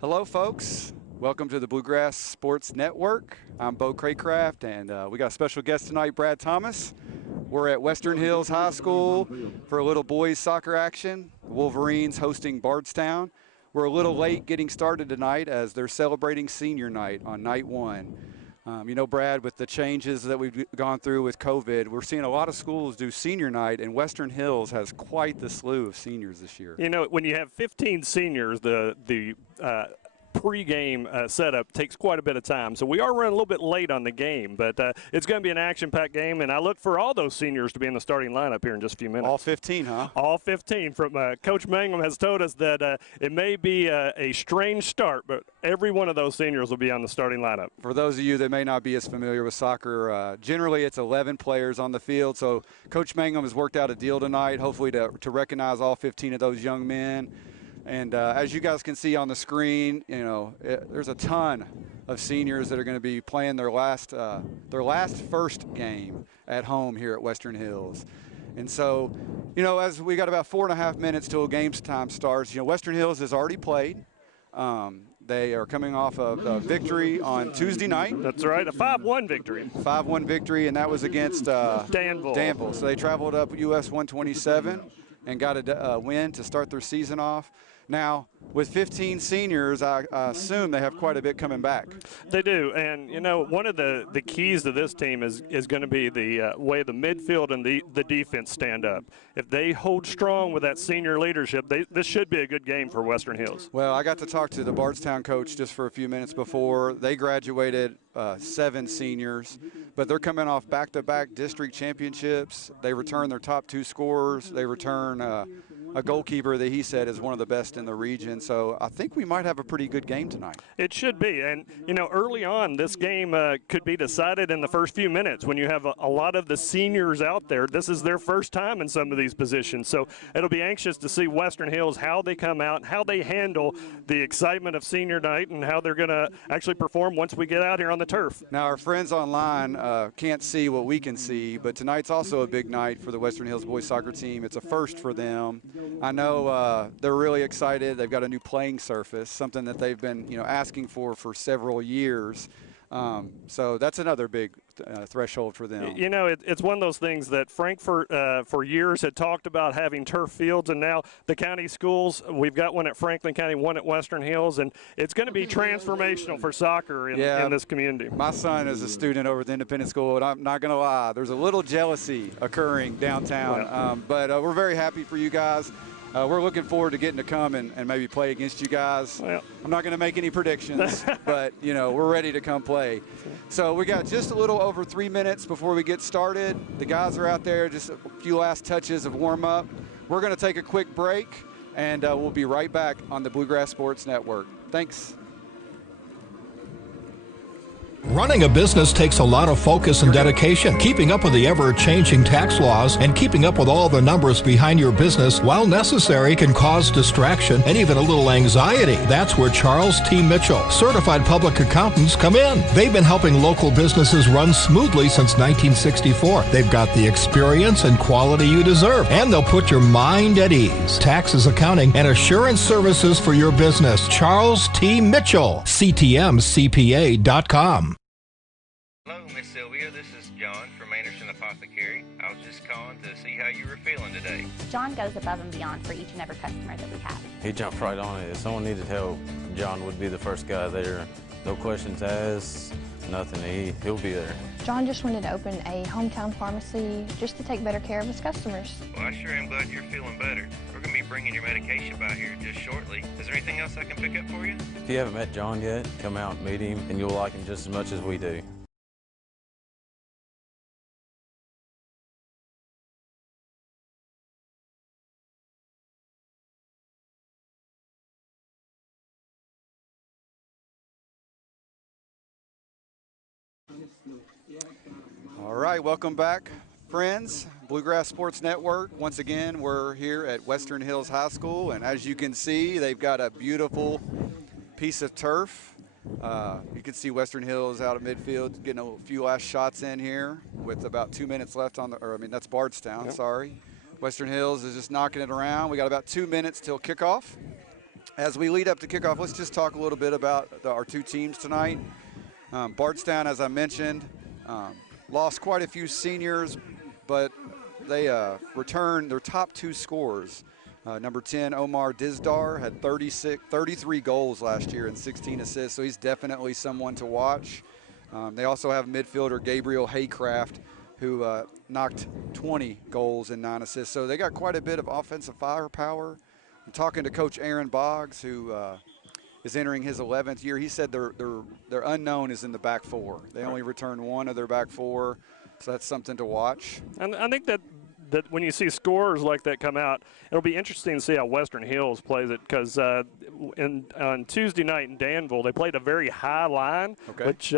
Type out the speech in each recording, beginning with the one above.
Hello, folks. Welcome to the Bluegrass Sports Network. I'm Bo Craycraft, and we got a special guest tonight, Brad Thomas. We're at Western Hills High School for a little boys soccer action. The Wolverines hosting Bardstown. We're a little late getting started tonight as they're celebrating senior night on night one. You know, Brad, with the changes that we've gone through with COVID, we're seeing a lot of schools do senior night, and Western Hills has quite the slew of seniors this year. You know, when you have 15 seniors, the pregame setup takes quite a bit of time. So we are running a little bit late on the game, but it's going to be an action-packed game, and I look for all those seniors to be in the starting lineup here in just a few minutes. All 15, huh? All 15. From Coach Mangum has told us that it may be a strange start, but every one of those seniors will be on the starting lineup. For those of you that may not be as familiar with soccer, generally it's 11 players on the field. So Coach Mangum has worked out a deal tonight, hopefully to recognize all 15 of those young men. And as you guys can see on the screen, you know, there's a ton of seniors that are going to be playing their last first game at home here at Western Hills. And so, you know, as we got about 4.5 minutes till game time starts, you know, Western Hills has already played. They are coming off of a victory on Tuesday night. That's right, a 5-1 victory. 5-1 victory, and that was against Danville. So they traveled up US 127 and got a win to start their season off. Now, with 15 seniors, I assume they have quite a bit coming back. They do, and you know, one of the keys to this team is going to be the way the midfield and the defense stand up. If they hold strong with that senior leadership, this should be a good game for Western Hills. Well, I got to talk to the Bardstown coach just for a few minutes before. They graduated 7 seniors, but they're coming off back-to-back district championships. They return their top 2 scorers. They return a goalkeeper that he said is one of the best in the region. So I think we might have a pretty good game tonight. It should be. And, you know, early on, this game could be decided in the first few minutes when you have a lot of the seniors out there. This is their first time in some of these positions. So it'll be anxious to see Western Hills, how they come out, how they handle the excitement of senior night, and how they're going to actually perform once we get out here on the turf. Now, our friends online can't see what we can see, but tonight's also a big night for the Western Hills boys soccer team. It's a first for them. I know they're really excited. They've got a new playing surface, something that they've been, you know, asking for several years. So that's another big threshold for them. You know, it's one of those things that Frankfort for years had talked about having turf fields, and now the county schools, we've got one at Franklin County, one at Western Hills, and it's going to be transformational for soccer in this community. My son is a student over at the independent school, and I'm not going to lie, there's a little jealousy occurring downtown, but we're very happy for you guys. We're looking forward to getting to come and maybe play against you guys. Well, I'm not going to make any predictions, but, you know, we're ready to come play. So we got just a little over 3 minutes before we get started. The guys are out there, just a few last touches of warm-up. We're going to take a quick break, and we'll be right back on the Bluegrass Sports Network. Thanks. Running a business takes a lot of focus and dedication. Keeping up with the ever-changing tax laws and keeping up with all the numbers behind your business, while necessary, can cause distraction and even a little anxiety. That's where Charles T. Mitchell, certified public accountants, come in. They've been helping local businesses run smoothly since 1964. They've got the experience and quality you deserve, and they'll put your mind at ease. Taxes, accounting, and assurance services for your business. Charles T. Mitchell, CTMCPA.com. Hello, Miss Sylvia. This is John from Anderson Apothecary. I was just calling to see how you were feeling today. John goes above and beyond for each and every customer that we have. He jumped right on it. If someone needed help, John would be the first guy there. No questions asked, nothing. He'll be there. John just wanted to open a hometown pharmacy just to take better care of his customers. Well, I sure am glad you're feeling better. We're going to be bringing your medication by here just shortly. Is there anything else I can pick up for you? If you haven't met John yet, come out and meet him, and you'll like him just as much as we do. All right, welcome back, friends. Bluegrass Sports Network. Once again, we're here at Western Hills High School, and as you can see, they've got a beautiful piece of turf. You can see Western Hills out at midfield getting a few last shots in here with about 2 minutes left on that's Bardstown, sorry. Western Hills is just knocking it around. We got about 2 minutes till kickoff. As we lead up to kickoff, let's just talk a little bit about our two teams tonight. Bardstown, as I mentioned, lost quite a few seniors, but they returned their top two scorers. Number 10, Omar Dizdar, had 33 goals last year and 16 assists, so he's definitely someone to watch. They also have midfielder Gabriel Haycraft, who knocked 20 goals and 9 assists. So they got quite a bit of offensive firepower. I'm talking to Coach Aaron Boggs, who is entering his 11th year. He said their unknown is in the back four. They only returned one of their back four, so that's something to watch. And I think that when you see scores like that come out, it'll be interesting to see how Western Hills plays it, because on Tuesday night in Danville, they played a very high line, which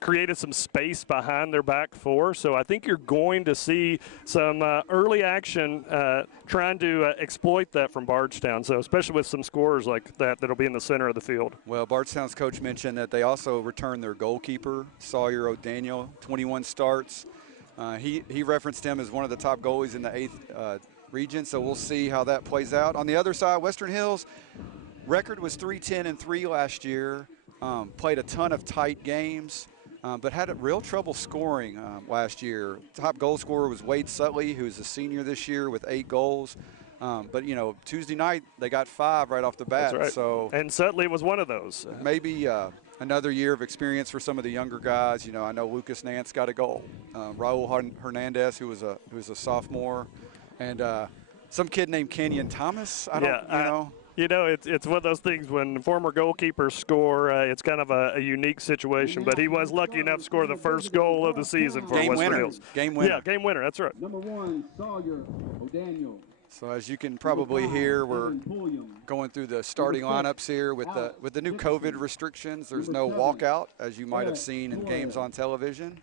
created some space behind their back four. So I think you're going to see some early action trying to exploit that from Bardstown, so especially with some scores like that'll be in the center of the field. Well, Bardstown's coach mentioned that they also returned their goalkeeper, Sawyer O'Daniel, 21 starts. He referenced him as one of the top goalies in the 8th region, so we'll see how that plays out. On the other side, Western Hills record was 3-10-3 last year, played a ton of tight games, but had real trouble scoring last year. Top goal scorer was Wade Sutley, who's a senior this year with 8 goals. But, you know, Tuesday night they got 5 right off the bat. That's right. So and Sutley was one of those. Maybe another year of experience for some of the younger guys. You know, I know Lucas Nance got a goal. Raul Hernandez, who was a sophomore, and some kid named Kenyon Thomas. You know, it's one of those things when former goalkeepers score, it's kind of a unique situation. But he was lucky enough to score the first goal of the season for Western Hills. Game winner. Yeah, game winner. That's right. Number 1, Sawyer O'Daniel. So as you can probably hear, we're going through the starting lineups here with the new COVID restrictions. There's no walkout, as you might have seen in games on television.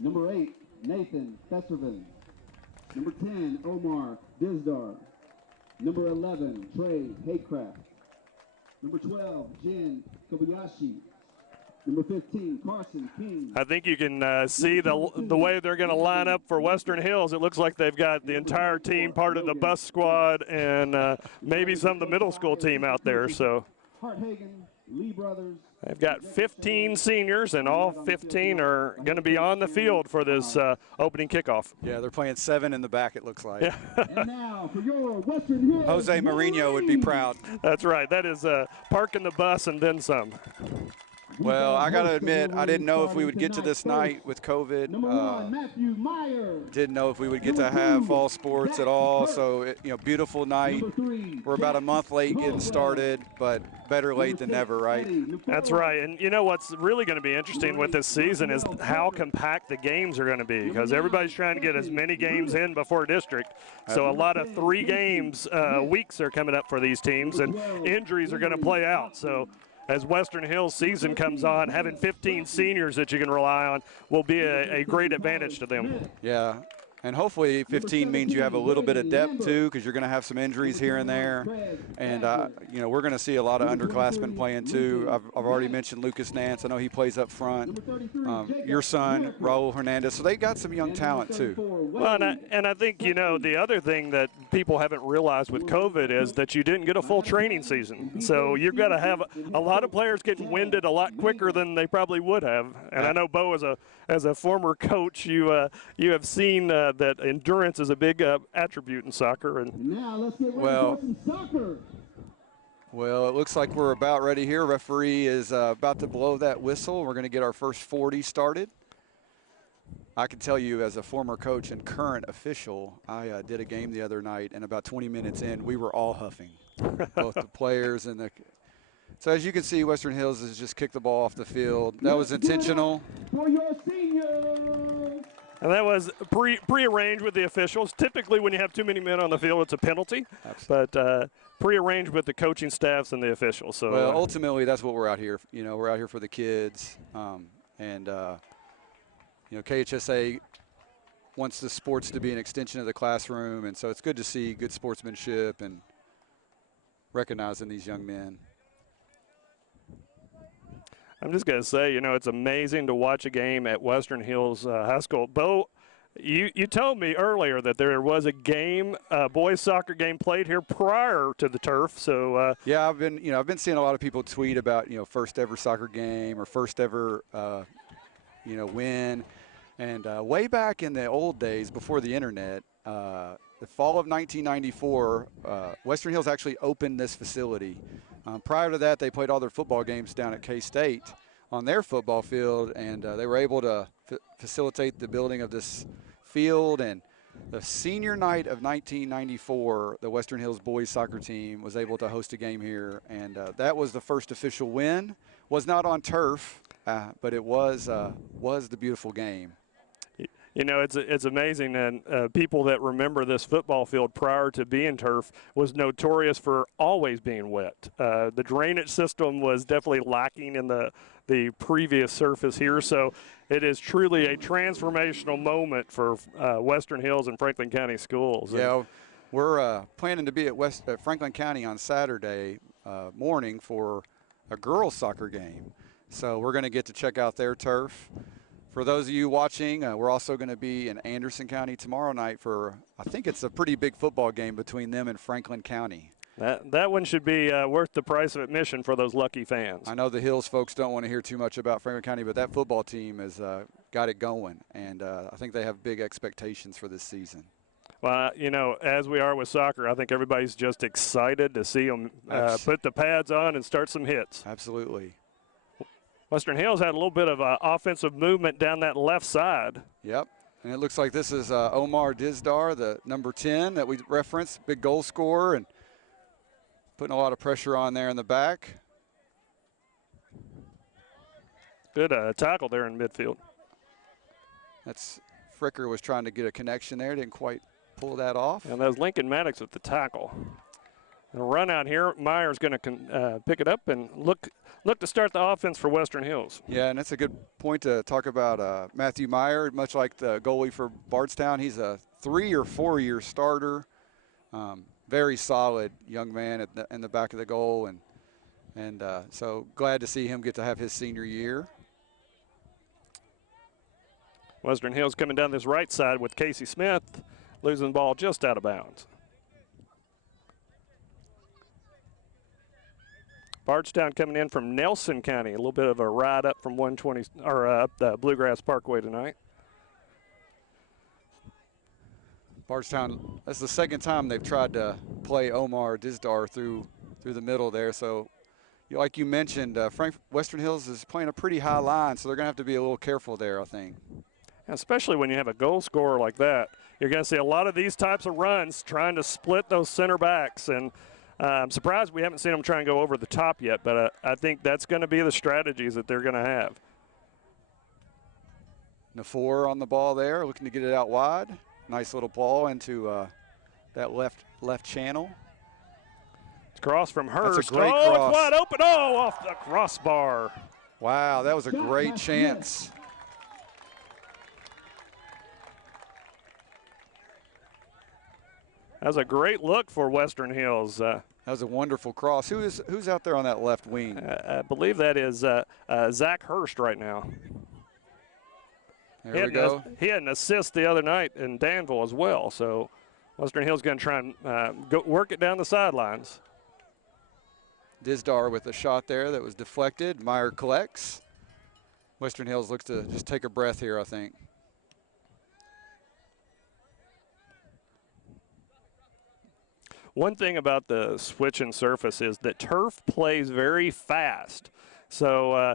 Number 8, Nathan Fesservin. Number 10, Omar Dizdar. Number 11, Trey Haycraft. Number 12, Jin Kobayashi. Number 15, Carson King. I think you can see the way they're going to line up for Western Hills. It looks like they've got the entire team, part of the bus squad, and maybe some of the middle school team out there. So Harthagen, Lee Brothers. They've got 15 seniors, and all 15 are going to be on the field for this opening kickoff. Yeah, they're playing 7 in the back, it looks like. Yeah. And now for your Western Hills. Jose Mourinho would be proud. That's right. That is parking the bus and then some. Well, I got to admit, I didn't know if we would get to this night with COVID. Number 1, Matthew Meyer. Didn't know if we would get to have fall sports at all. So, beautiful night. We're about a month late getting started, but better late than never, right? That's right. And you know what's really going to be interesting with this season is how compact the games are going to be, because everybody's trying to get as many games in before district. So a lot of 3 games weeks are coming up for these teams, and injuries are going to play out. So as Western Hills season comes on, having 15 seniors that you can rely on will be a great advantage to them. Yeah, and hopefully 15 means you have a little bit of depth too, because you're going to have some injuries here and there. And, we're going to see a lot of underclassmen playing too. I've already mentioned Lucas Nance. I know he plays up front. Your son, Raul Hernandez. So they got some young talent too. Well, and I think, the other thing that people haven't realized with COVID is that you didn't get a full training season. So you've got to have a lot of players getting winded a lot quicker than they probably would have. And I know, Bo, as a former coach, you have seen that endurance is a big attribute in soccer. And now let's get ready for some soccer. Well, it looks like we're about ready here. Referee is about to blow that whistle. We're going to get our first 40 started. I can tell you, as a former coach and current official, I did a game the other night, and about 20 minutes in, we were all huffing, both the players and the. So as you can see, Western Hills has just kicked the ball off the field. That was intentional. For your seniors. And that was pre-arranged with the officials. Typically, when you have too many men on the field, it's a penalty. Absolutely. But pre-arranged with the coaching staffs and the officials. So, well, ultimately, that's what we're out here. We're out here for the kids. KHSA wants the sports to be an extension of the classroom, and so it's good to see good sportsmanship and recognizing these young men. I'm just going to say, it's amazing to watch a game at Western Hills High School. Bo, You told me earlier that there was a game, boys soccer game played here prior to the turf. So yeah, I've been seeing a lot of people tweet about first ever soccer game or first ever win, and way back in the old days before the internet, the fall of 1994, Western Hills actually opened this facility. Prior to that, they played all their football games down at K-State on their football field, and they were able to facilitate the building of this field. And the senior night of 1994, the Western Hills boys soccer team was able to host a game here, and that was the first official win. Was not on turf, but it was the beautiful game. It's amazing, and people that remember this football field prior to being turf was notorious for always being wet. The drainage system was definitely lacking in the previous surface here, so it is truly a transformational moment for Western Hills and Franklin County schools. Yeah, we're planning to be at Franklin County on Saturday morning for a girls soccer game, so we're going to get to check out their turf. For those of you watching, we're also going to be in Anderson County tomorrow night for, I think it's a pretty big football game between them and Franklin County. That one should be worth the price of admission for those lucky fans. I know the Hills folks don't want to hear too much about Franklin County, but that football team has got it going, and I think they have big expectations for this season. Well, as we are with soccer, I think everybody's just excited to see them put the pads on and start some hits. Absolutely. Western Hills had a little bit of offensive movement down that left side. Yep, and it looks like this is Omar Dizdar, the number 10 that we referenced, big goal scorer, and putting a lot of pressure on there in the back. Good tackle there in midfield. That's Fricker was trying to get a connection there, didn't quite pull that off. And that was Lincoln Maddox with the tackle. And a run out here, Meyer's going to pick it up and look to start the offense for Western Hills. Yeah, and that's a good point to talk about Matthew Meyer. Much like the goalie for Bardstown, he's a 3 or 4 year starter. Very solid young man in the back of the goal, and so glad to see him get to have his senior year. Western Hills coming down this right side with Casey Smith, losing the ball just out of bounds. Bardstown coming in from Nelson County, a little bit of a ride up from 120 or up the Bluegrass Parkway tonight. Bardstown, that's the second time they've tried to play Omar Dizdar through the middle there. So, like you mentioned, Western Hills is playing a pretty high line, so they're going to have to be a little careful there, I think. Especially when you have a goal scorer like that. You're going to see a lot of these types of runs trying to split those center backs, and I'm surprised we haven't seen them try and go over the top yet, but I think that's going to be the strategies that they're going to have. Nafor on the ball there, looking to get it out wide. Nice little ball into that left channel. It's cross from Hurst. That's a great cross. It's wide open. Oh, off the crossbar. Wow, that was a great chance. That was a great look for Western Hills. That was a wonderful cross. Who's out there on that left wing? I believe that is Zach Hurst right now. There we go. He had an assist the other night in Danville as well, so Western Hills going to try and work it down the sidelines. Dizdar with a shot there that was deflected. Meyer collects. Western Hills looks to just take a breath here, I think. One thing about the switching surface is that turf plays very fast. So,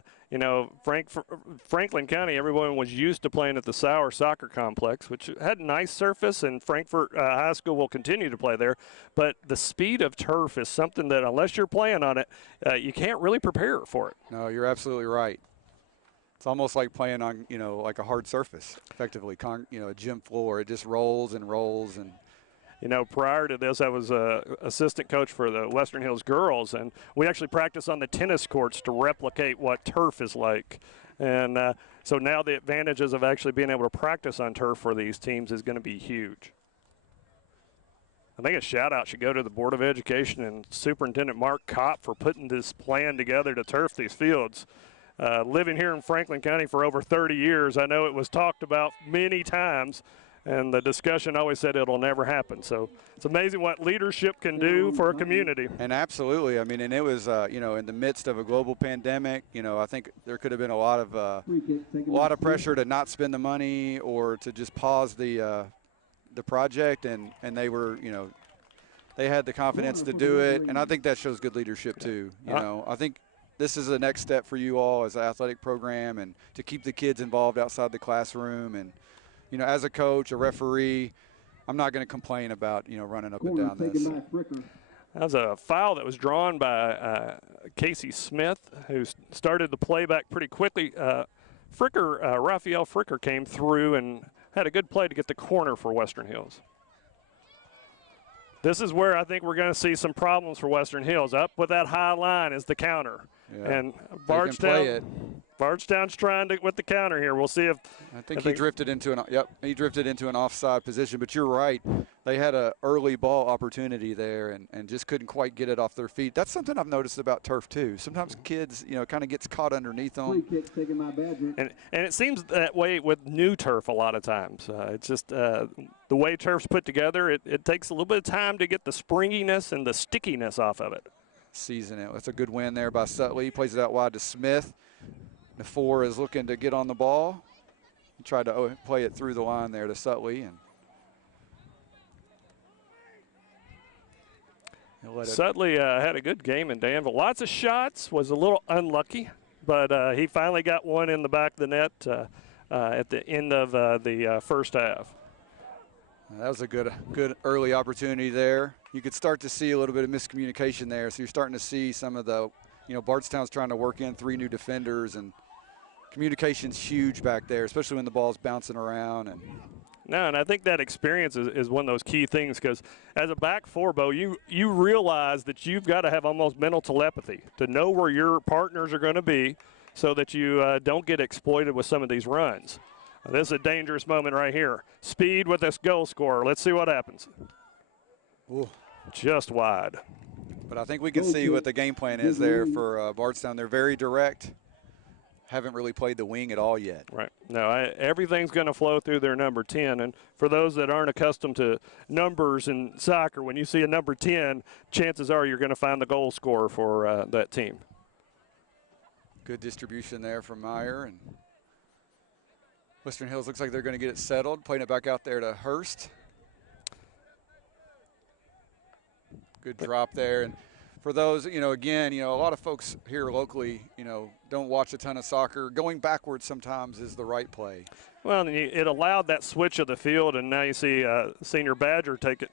Franklin County, everyone was used to playing at the Sauer Soccer Complex, which had a nice surface, and Frankfort High School will continue to play there. But the speed of turf is something that, unless you're playing on it, you can't really prepare for it. No, you're absolutely right. It's almost like playing on, like a hard surface, effectively, a gym floor. It just rolls and rolls. And prior to this, I was assistant coach for the Western Hills girls, and we actually practice on the tennis courts to replicate what turf is like. And so now the advantages of actually being able to practice on turf for these teams is going to be huge. I think a shout-out should go to the Board of Education and Superintendent Mark Kopp for putting this plan together to turf these fields. Living here in Franklin County for over 30 years, I know it was talked about many times. And the discussion always said it'll never happen. So it's amazing what leadership can do for a community. And absolutely, I mean, and it was, you know, in the midst of a global pandemic, you know, I think there could have been a lot of pressure to not spend the money or to just pause the project, and they were, you know, they had the confidence to do it, and I think that shows good leadership too. You know, I think this is the next step for you all as an athletic program, and to keep the kids involved outside the classroom. And you know, as a coach, a referee, I'm not going to complain about, you know, running up and down this. That was a foul that was drawn by Casey Smith, who started the playback pretty quickly. Raphael Fricker came through and had a good play to get the corner for Western Hills. This is where I think we're going to see some problems for Western Hills. Up with that high line is the counter. Yeah. And Bardstown's trying to with the counter here. We'll see if I think he drifted into an offside position, but you're right. They had an early ball opportunity there and just couldn't quite get it off their feet. That's something I've noticed about turf too. Sometimes kids, you know, kind of gets caught underneath them. And it seems that way with new turf a lot of times. It's just the way turf's put together, it takes a little bit of time to get the springiness and the stickiness off of it. Season it. That's a good win there by Sutley. He plays it out wide to Smith. The 4 is looking to get on the ball. He tried to play it through the line there to Sutley. Sutley had a good game in Danville. Lots of shots, was a little unlucky, but he finally got one in the back of the net at the end of the first half. That was a good early opportunity there. You could start to see a little bit of miscommunication there. So you're starting to see some of the, you know, Bardstown's trying to work in 3 new defenders, and communication's huge back there, especially when the ball's bouncing around. And I think that experience is one of those key things, because as a back 4, Bo, you realize that you've got to have almost mental telepathy to know where your partners are going to be so that you don't get exploited with some of these runs. This is a dangerous moment right here. Speed with this goal scorer. Let's see what happens. Ooh. Just wide. But I think we can see what the game plan is there for Bardstown. They're very direct. Haven't really played the wing at all yet. Right. No, everything's going to flow through their number 10. And for those that aren't accustomed to numbers in soccer, when you see a number 10, chances are you're going to find the goal scorer for that team. Good distribution there from Meyer. And Western Hills looks like they're going to get it settled, playing it back out there to Hurst. Good drop there. And for those, you know, again, you know, a lot of folks here locally, you know, don't watch a ton of soccer. Going backwards sometimes is the right play. Well, it allowed that switch of the field, and now you see Senior Badger take it.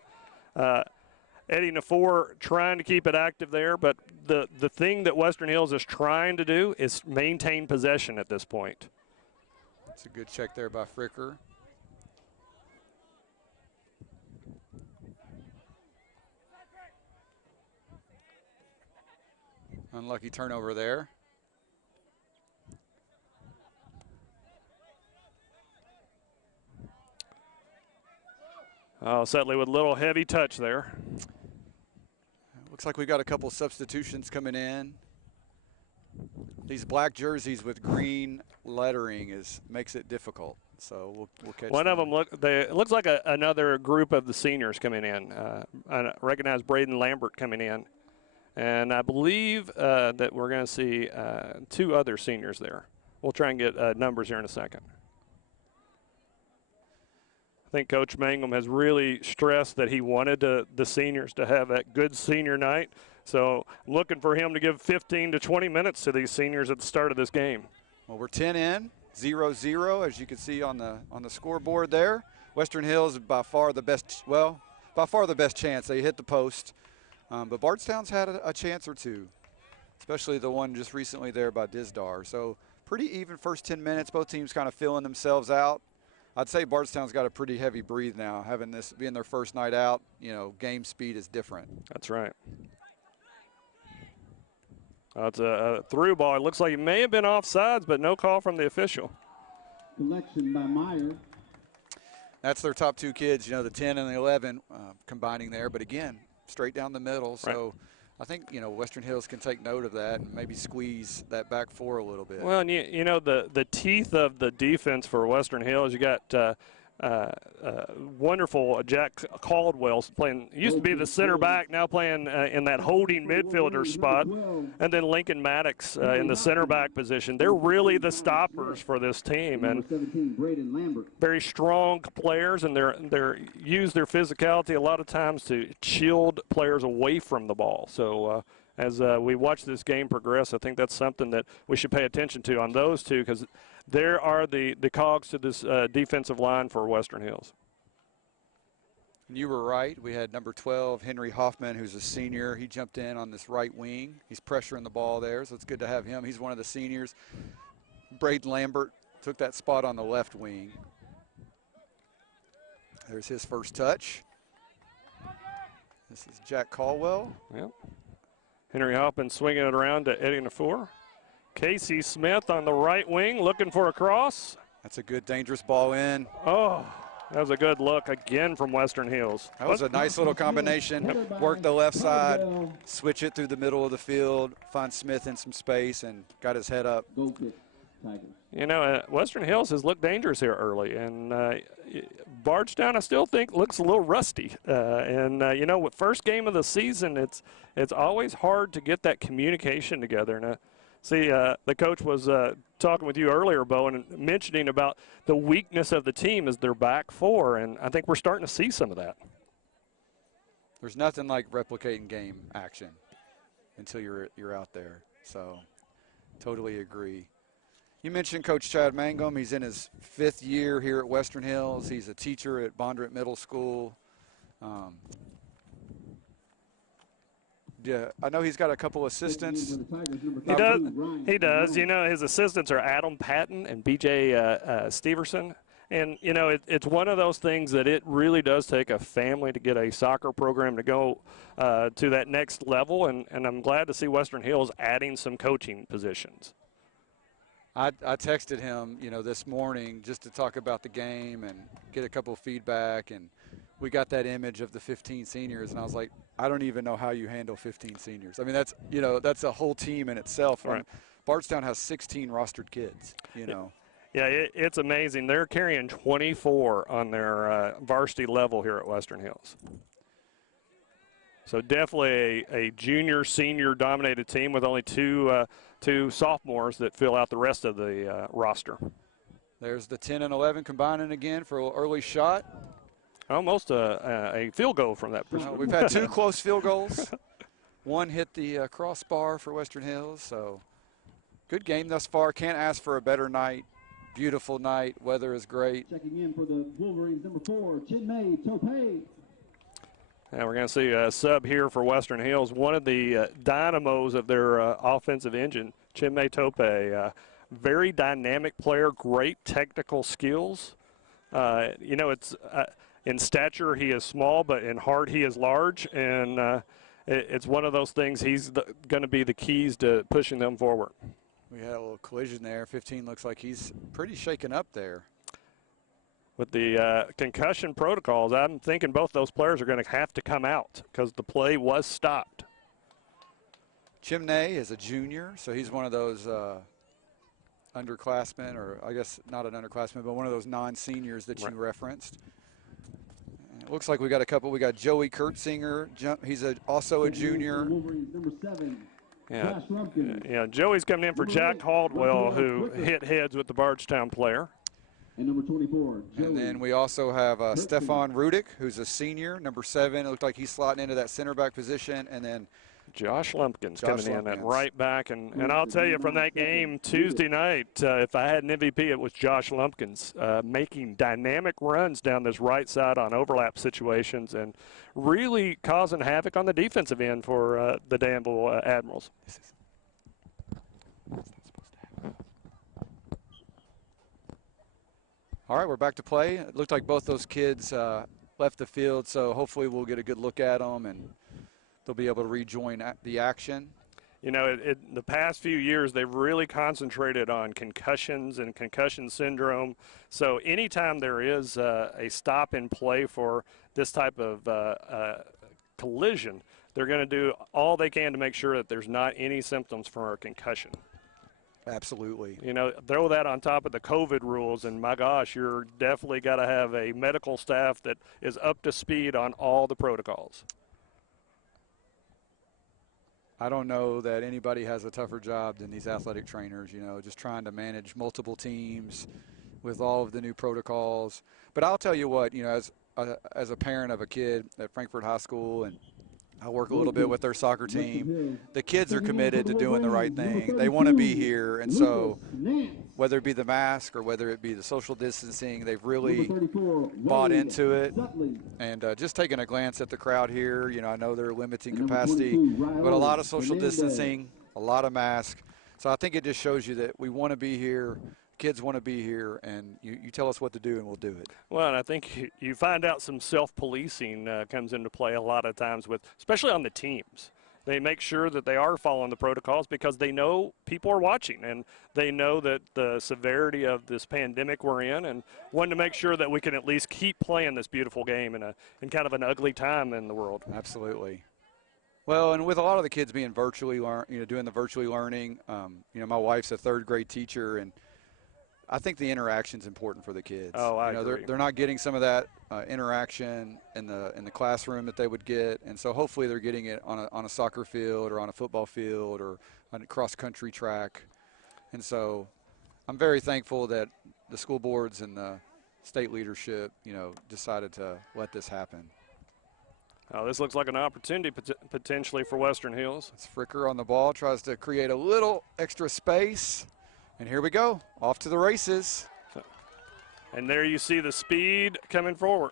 Eddie Nafor trying to keep it active there, but the thing that Western Hills is trying to do is maintain possession at this point. That's a good check there by Fricker. Unlucky turnover there. Oh, Sutley with a little heavy touch there. Looks like we got a couple substitutions coming in. These black jerseys with green lettering makes it difficult. So we'll catch one of them. It looks like another group of the seniors coming in. I recognize Braden Lambert coming in. And I believe that we're going to see 2 other seniors there. We'll try and get numbers here in a second. I think Coach Mangum has really stressed that he wanted the seniors to have that good senior night. So I'm looking for him to give 15 to 20 minutes to these seniors at the start of this game. Well, we're 10 in, 0-0, as you can see on the scoreboard there. Western Hills by far the best, by far the best chance. They hit the post. But Bardstown's had a chance or two, especially the one just recently there by Dizdar. So pretty even first 10 minutes, both teams kind of feeling themselves out. I'd say Bardstown's got a pretty heavy breathe now, having this being their first night out. You know, game speed is different. That's right. It's a through ball. It looks like it may have been offsides, but no call from the official. Collection by Meyer. That's their top 2 kids, you know, the 10 and the 11 combining there. But again, straight down the middle. So right. I think, you know, Western Hills can take note of that and maybe squeeze that back 4 a little bit. Well, and you know, the teeth of the defense for Western Hills, you got wonderful Jack Caldwell playing, used to be the center back, now playing in that holding midfielder spot. And then Lincoln Maddox in the center back position. They're really the stoppers for this team. And very strong players, and they're use their physicality a lot of times to shield players away from the ball. So as we watch this game progress, I think that's something that we should pay attention to on those two, because there are the cogs to this defensive line for Western Hills. You were right. We had number 12, Henry Hoffman, who's a senior. He jumped in on this right wing. He's pressuring the ball there, so it's good to have him. He's one of the seniors. Braden Lambert took that spot on the left wing. There's his first touch. This is Jack Caldwell. Yep. Henry Hoffman swinging it around to Eddie Nafour. Casey Smith on the right wing looking for a cross. That's a good, dangerous ball in. Oh, that was a good look again from Western Hills. That was a nice little combination. Work the left side, switch it through the middle of the field, find Smith in some space, and got his head up. You know, Western Hills has looked dangerous here early, and Bardstown, I still think, looks a little rusty. You know, with first game of the season, it's always hard to get that communication together. And see, the coach was talking with you earlier, Bo, and mentioning about the weakness of the team is their back four, and I think we're starting to see some of that. There's nothing like replicating game action until you're out there. So, totally agree. You mentioned Coach Chad Mangum. He's in his 5th year here at Western Hills. He's a teacher at Bondurant Middle School. Yeah, I know he's got a couple assistants. He does. You know, his assistants are Adam Patton and B.J. Steverson. And, you know, it's one of those things that it really does take a family to get a soccer program to go to that next level. And I'm glad to see Western Hills adding some coaching positions. I texted him, you know, this morning just to talk about the game and get a couple of feedback, and we got that image of the 15 seniors, and I was like, I don't even know how you handle 15 seniors. I mean, that's, you know, that's a whole team in itself. Right. Bardstown has 16 rostered kids, you know. Yeah, it's amazing. They're carrying 24 on their varsity level here at Western Hills. So definitely a junior, senior dominated team with only two sophomores that fill out the rest of the roster. There's the 10 and 11 combining again for an early shot. Almost a field goal from that perspective. We've had 2 close field goals. One hit the crossbar for Western Hills. So good game thus far. Can't ask for a better night. Beautiful night. Weather is great. Checking in for the Wolverines, number 4, Chinmay Tope. And we're going to see a sub here for Western Hills. One of the dynamos of their offensive engine, Chinmay Tope. Very dynamic player, great technical skills. You know, it's in stature he is small, but in heart he is large. And it's one of those things, he's going to be the keys to pushing them forward. We had a little collision there. 15 looks like he's pretty shaken up there. With the concussion protocols, I'm thinking both those players are going to have to come out because the play was stopped. Chimney is a junior, so he's one of those underclassmen, or I guess not an underclassman, but one of those non-seniors that you referenced. It looks like we got a couple. We got Joey Kurtzinger. He's also a junior. Number 7. Yeah, Joey's coming in for Jack Caldwell, who hit heads with the Bardstown player. And number 24. And then we also have Stefan Rudick, who's a senior, number 7. It looked like he's slotting into that center back position. And then Josh Lumpkins coming in at right back. And I'll tell you, from that game Tuesday night, if I had an MVP, it was Josh Lumpkins, making dynamic runs down this right side on overlap situations and really causing havoc on the defensive end for the Danville Admirals. All right, we're back to play. It looked like both those kids left the field, so hopefully we'll get a good look at them and they'll be able to rejoin the action. You know, the past few years, they've really concentrated on concussions and concussion syndrome. So anytime there is a stop in play for this type of collision, they're going to do all they can to make sure that there's not any symptoms for a concussion. Absolutely. You know, throw that on top of the COVID rules, and my gosh, you're definitely got to have a medical staff that is up to speed on all the protocols. I don't know that anybody has a tougher job than these athletic trainers, you know, just trying to manage multiple teams with all of the new protocols. But I'll tell you what, you know, as a parent of a kid at Frankfort High School, and I work a little bit with their soccer team, the kids are committed to doing the right thing. They want to be here, and so whether it be the mask or whether it be the social distancing, they've really bought into it. And just taking a glance at the crowd here, you know, I know they're limiting capacity, but a lot of social distancing, a lot of masks. So I think it just shows you that we want to be here. Kids want to be here, and you tell us what to do, and we'll do it. Well, and I think you find out some self-policing comes into play a lot of times with, especially on the teams. They make sure that they are following the protocols because they know people are watching, and they know that the severity of this pandemic we're in, and want to make sure that we can at least keep playing this beautiful game in kind of an ugly time in the world. Absolutely. Well, and with a lot of the kids being virtually doing the virtually learning, you know, my wife's a third-grade teacher, and I think the interaction is important for the kids. Oh, I agree. They're not getting some of that interaction in the classroom that they would get, and so hopefully they're getting it on a soccer field or on a football field or on a cross-country track. And so I'm very thankful that the school boards and the state leadership, you know, decided to let this happen. Oh, this looks like an opportunity potentially for Western Hills. It's Fricker on the ball, tries to create a little extra space. And here we go, off to the races. And there you see the speed coming forward.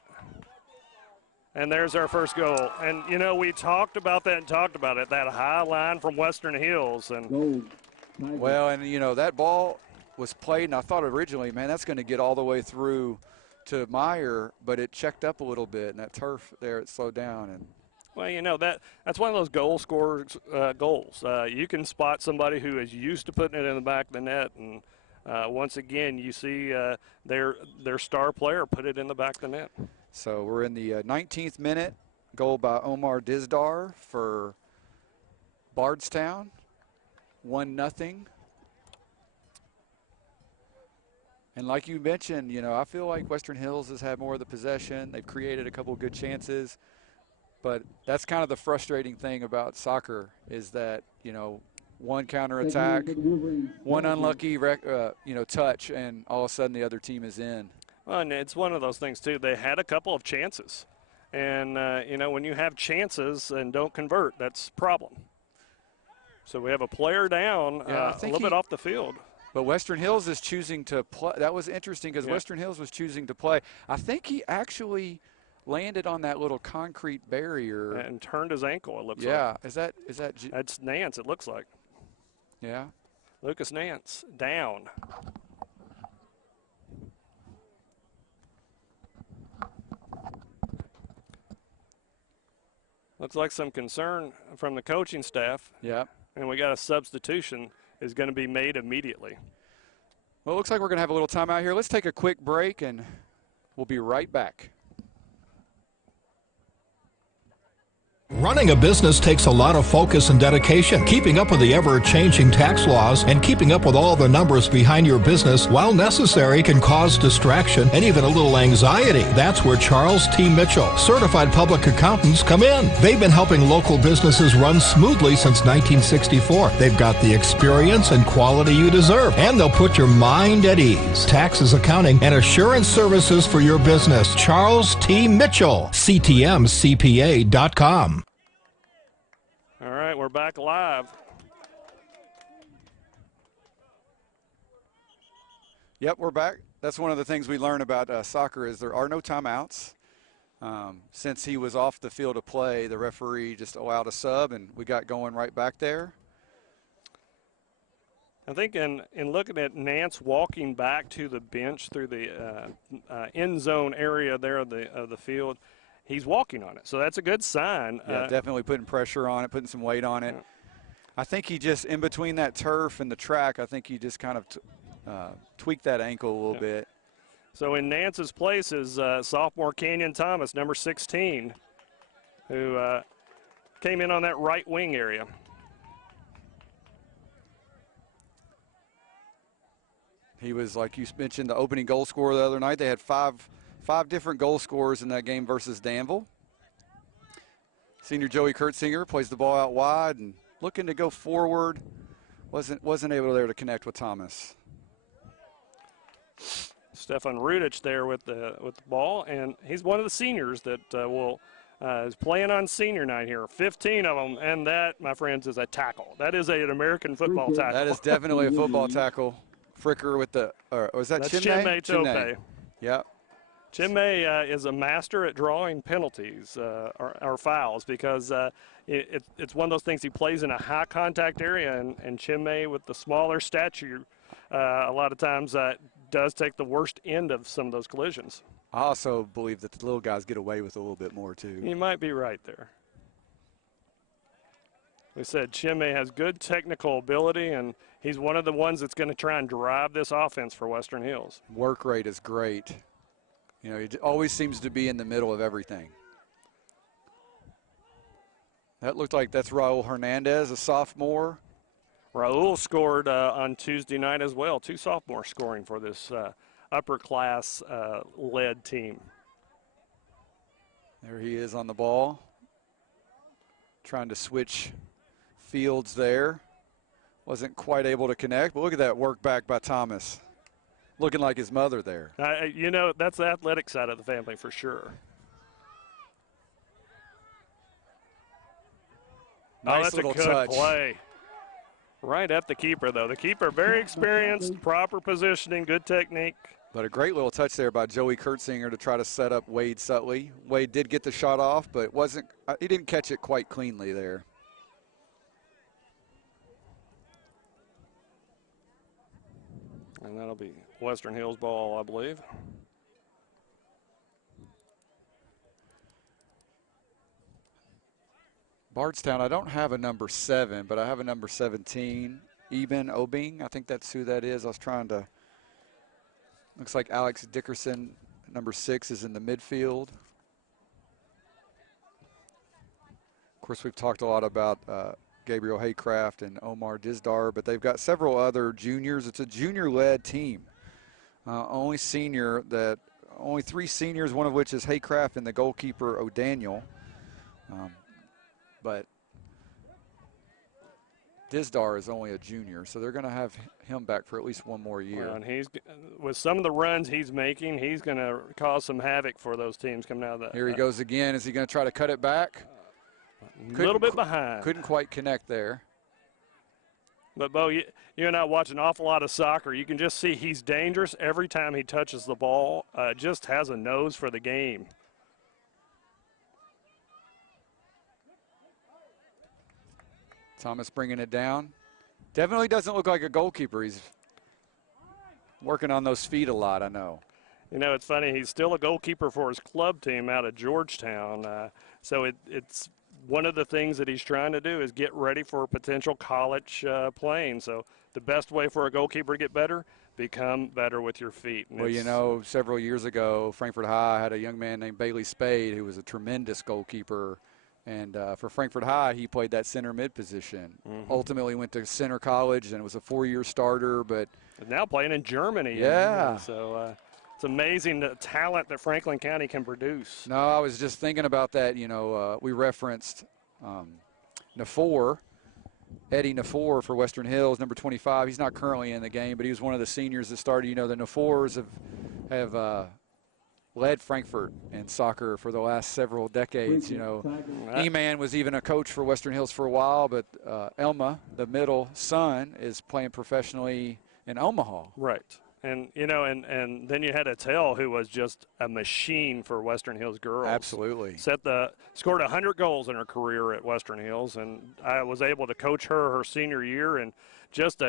And there's our first goal. And, you know, we talked about that and talked about it, that high line from Western Hills. And well, and, you know, that ball was played, and I thought originally, man, that's going to get all the way through to Meyer, but it checked up a little bit, and that turf there, it slowed down. And well, you know, that's one of those goal scorers goals. You can spot somebody who is used to putting it in the back of the net, and once again, you see their star player put it in the back of the net. So we're in the 19th minute, goal by Omar Dizdar for Bardstown, 1-0. And like you mentioned, you know, I feel like Western Hills has had more of the possession. They've created a couple of good chances. But that's kind of the frustrating thing about soccer is that, you know, one counterattack, one unlucky, touch, and all of a sudden the other team is in. Well, and it's one of those things, too. They had a couple of chances. And, you know, when you have chances and don't convert, that's a problem. So we have a player down a little bit off the field. But Western Hills is choosing to play. That was interesting because Western Hills was choosing to play. I think he actually – landed on that little concrete barrier and turned his ankle. It looks like. Yeah, is that? That's Nance. It looks like. Yeah. Lucas Nance down. Looks like some concern from the coaching staff. Yeah. And we got a substitution is going to be made immediately. Well, it looks like we're going to have a little timeout here. Let's take a quick break, and we'll be right back. Running a business takes a lot of focus and dedication. Keeping up with the ever-changing tax laws and keeping up with all the numbers behind your business, while necessary, can cause distraction and even a little anxiety. That's where Charles T. Mitchell, certified public accountants, come in. They've been helping local businesses run smoothly since 1964. They've got the experience and quality you deserve, and they'll put your mind at ease. Taxes, accounting, and assurance services for your business. Charles T. Mitchell, CTMCPA.com. All right, we're back live. Yep, we're back. That's one of the things we learn about soccer is there are no timeouts. Since he was off the field of play, the referee just allowed a sub, and we got going right back there. I think in looking at Nance walking back to the bench through the end zone area there of the field, he's walking on it, so that's a good sign. Yeah, definitely putting pressure on it, putting some weight on it. I think he just, in between that turf and the track, I think he just kind of tweaked that ankle a little bit. So in Nance's place is sophomore Canyon Thomas, number 16, who came in on that right wing area. He was, like you mentioned, the opening goal scorer the other night. They had five different goal scorers in that game versus Danville. Senior Joey Kurtzinger plays the ball out wide and looking to go forward. Wasn't able there to connect with Thomas. Stefan Rudic there with the ball, and he's one of the seniors that is playing on senior night here. 15 of them, and that, my friends, is a tackle. That is an American football tackle. That is definitely a football tackle. Fricker with the, was that Chinmay? Chinmay Tope. Yep. Chinmay is a master at drawing penalties or fouls because it's one of those things. He plays in a high contact area, and Chinmay with the smaller stature a lot of times does take the worst end of some of those collisions. I also believe that the little guys get away with a little bit more too. You might be right there. We said Chinmay has good technical ability, and he's one of the ones that's going to try and drive this offense for Western Hills. Work rate is great. You know, he always seems to be in the middle of everything. That looked like that's Raul Hernandez, a sophomore. Raul scored on Tuesday night as well. 2 sophomores scoring for this upper class led team. There he is on the ball. Trying to switch fields there. Wasn't quite able to connect, but look at that work back by Thomas. Looking like his mother there. You know, that's the athletic side of the family for sure. Nice that's little a good touch. play. Right at the keeper, though. The keeper very experienced, proper positioning, good technique. But a great little touch there by Joey Kurtzinger to try to set up Wade Sutley. Wade did get the shot off, but he didn't catch it quite cleanly there. And that'll be Western Hills ball, I believe. Bardstown, I don't have a number 7, but I have a number 17, Eben Obing. I think that's who that is. I was trying to, looks like Alex Dickerson, number 6, is in the midfield. Of course, we've talked a lot about Gabriel Haycraft and Omar Dizdar, but they've got several other juniors. It's a junior-led team. Only 3 seniors, one of which is Haycraft and the goalkeeper O'Daniel. But Dizdar is only a junior, so they're going to have him back for at least one more year. Well, and he's, with some of the runs he's making, he's going to cause some havoc for those teams coming out of that. Here he goes again. Is he going to try to cut it back? A little bit behind. Couldn't quite connect there. But, Bo, you and I watch an awful lot of soccer. You can just see he's dangerous every time he touches the ball. Just has a nose for the game. Thomas bringing it down. Definitely doesn't look like a goalkeeper. He's working on those feet a lot, I know. You know, it's funny. He's still a goalkeeper for his club team out of Georgetown. So it's one of the things that he's trying to do is get ready for potential college playing. So the best way for a goalkeeper to get better, become better with your feet. And well, you know, several years ago, Frankfort High had a young man named Bailey Spade who was a tremendous goalkeeper. And for Frankfort High, he played that center mid position. Mm-hmm. Ultimately went to Center College and was a 4-year starter. But now playing in Germany. Yeah. So it's amazing the talent that Franklin County can produce. No, I was just thinking about that. You know, we referenced Nafor, Eddie Nafor for Western Hills, number 25. He's not currently in the game, but he was one of the seniors that started. You know, the Nafors have led Frankfort in soccer for the last several decades. You know, E-Man was even a coach for Western Hills for a while, but Elma, the middle son, is playing professionally in Omaha. Right. And, you know, and then you had Attell, who was just a machine for Western Hills girls. Absolutely. Scored 100 goals in her career at Western Hills, and I was able to coach her senior year, and just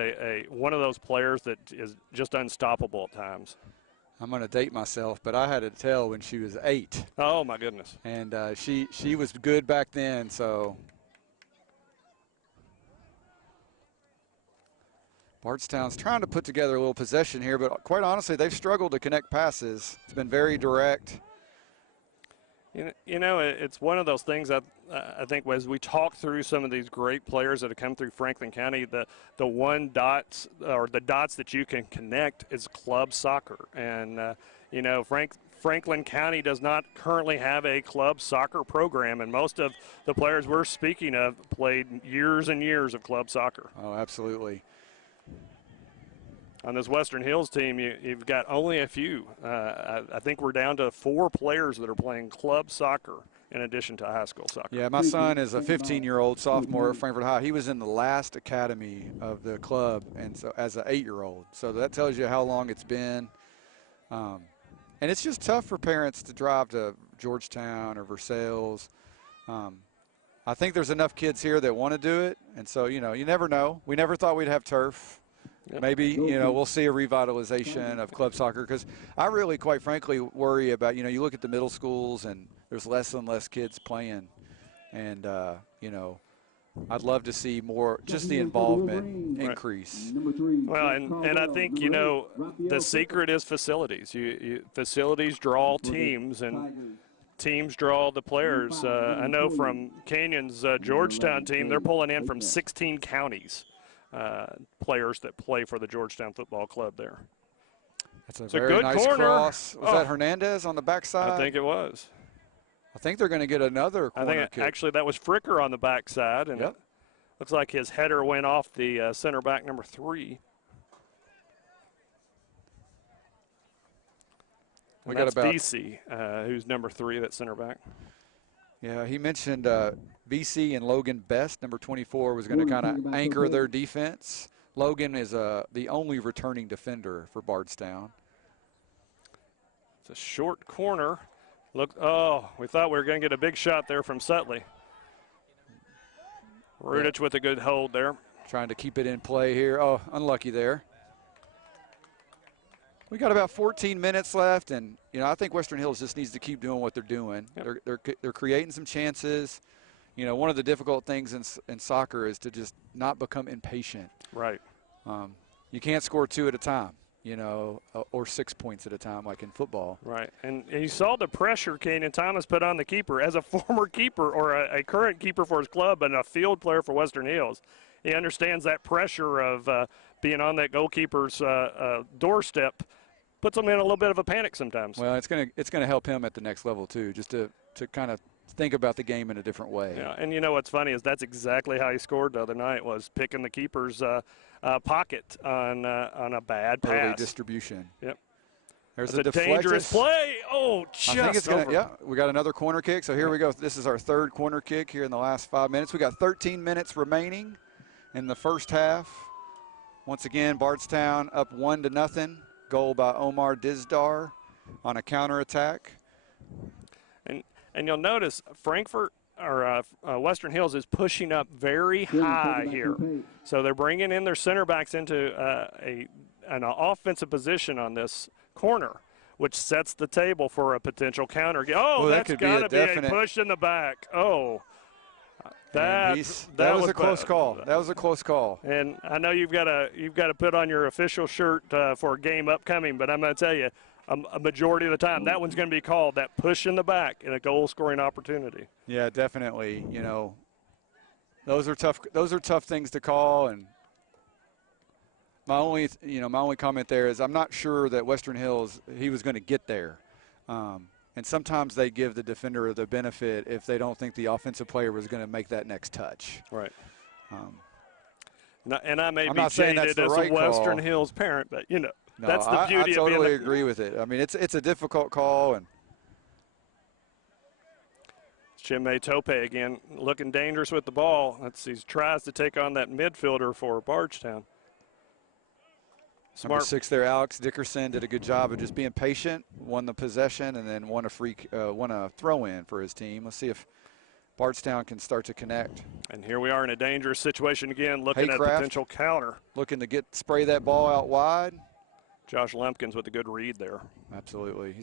one of those players that is just unstoppable at times. I'm going to date myself, but I had Attell when she was 8. Oh, my goodness. And she was good back then, so. Bardstown's trying to put together a little possession here, but quite honestly, they've struggled to connect passes. It's been very direct. You know, it's one of those things I think as we talk through some of these great players that have come through Franklin County, the dots that you can connect is club soccer. And, you know, Franklin County does not currently have a club soccer program, and most of the players we're speaking of played years and years of club soccer. Oh, absolutely. On this Western Hills team, you've got only a few. I think we're down to 4 players that are playing club soccer in addition to high school soccer. Yeah, my son is a 15-year-old sophomore at Frankfort High. He was in the last academy of the club, and so as an 8-year-old. So that tells you how long it's been. And it's just tough for parents to drive to Georgetown or Versailles. I think there's enough kids here that want to do it, and so, you know, you never know. We never thought we'd have turf. Yep. Maybe, you know, we'll see a revitalization of club soccer, because I really, quite frankly, worry about, you know, you look at the middle schools and there's less and less kids playing. And, you know, I'd love to see more, just the involvement increase. Well, and I think, you know, the secret is facilities. Facilities draw teams, and teams draw the players. I know from Canyon's Georgetown team, they're pulling in from 16 counties. Players that play for the Georgetown Football Club there. That's a very nice corner. Cross. Was that Hernandez on the backside? I think it was. I think they're going to get another corner kick. Actually that was Fricker on the backside, and it looks like his header went off the center back number 3. We got about BC, who's number 3, that center back. Yeah, he mentioned BC and Logan Best, number 24, was going to kind of anchor their defense. Logan is the only returning defender for Bardstown. It's a short corner. Look, oh, we thought we were going to get a big shot there from Sutley. Rudich with a good hold there. Trying to keep it in play here. Oh, unlucky there. We got about 14 minutes left, and you know, I think Western Hills just needs to keep doing what they're doing. Yep. They're creating some chances. You know, one of the difficult things in soccer is to just not become impatient. Right. You can't score 2 at a time, you know, or 6 points at a time like in football. Right. And you saw the pressure Kenyon Thomas put on the keeper. As a former keeper or a current keeper for his club and a field player for Western Hills, he understands that pressure of being on that goalkeeper's doorstep. Puts them in a little bit of a panic sometimes. Well, it's gonna help him at the next level too, just to kind of think about the game in a different way. Yeah, and you know what's funny is that's exactly how he scored the other night, was picking the keeper's pocket on a bad pass. Early distribution. Yep. There's a dangerous play. Oh, just I think it's over. Yeah, we got another corner kick. So here we go. This is our 3rd corner kick here in the last 5 minutes. We got 13 minutes remaining in the first half. Once again, Bardstown up 1-0. Goal by Omar Dizdar on a counterattack. And you'll notice Frankfort or Western Hills is pushing up very high here. So they're bringing in their center backs into an offensive position on this corner, which sets the table for a potential counter. Oh, that's got to be a push in the back. Oh. That was a close call. That was a close call. And I know you've got to put on your official shirt for a game upcoming, but I'm going to tell you, a majority of the time, that one's going to be called that push in the back in a goal-scoring opportunity. Yeah, definitely. You know, those are tough things to call. And my only comment there is I'm not sure that Western Hills he was going to get there. And sometimes they give the defender the benefit if they don't think the offensive player was going to make that next touch. Right. And I may I'm be not saying jaded that's the as right a Western call. Hills parent, but, you know, No, that's the beauty I totally of being agree with it. I mean, it's a difficult call. And Chinmay Tope again looking dangerous with the ball. He tries to take on that midfielder for Bardstown. Number 6 there, Alex Dickerson, did a good job of just being patient, won the possession, and then won a throw-in for his team. Let's see if Bardstown can start to connect. And here we are in a dangerous situation again, looking at a potential counter. Looking to spray that ball out wide. Josh Lumpkins with a good read there. Absolutely.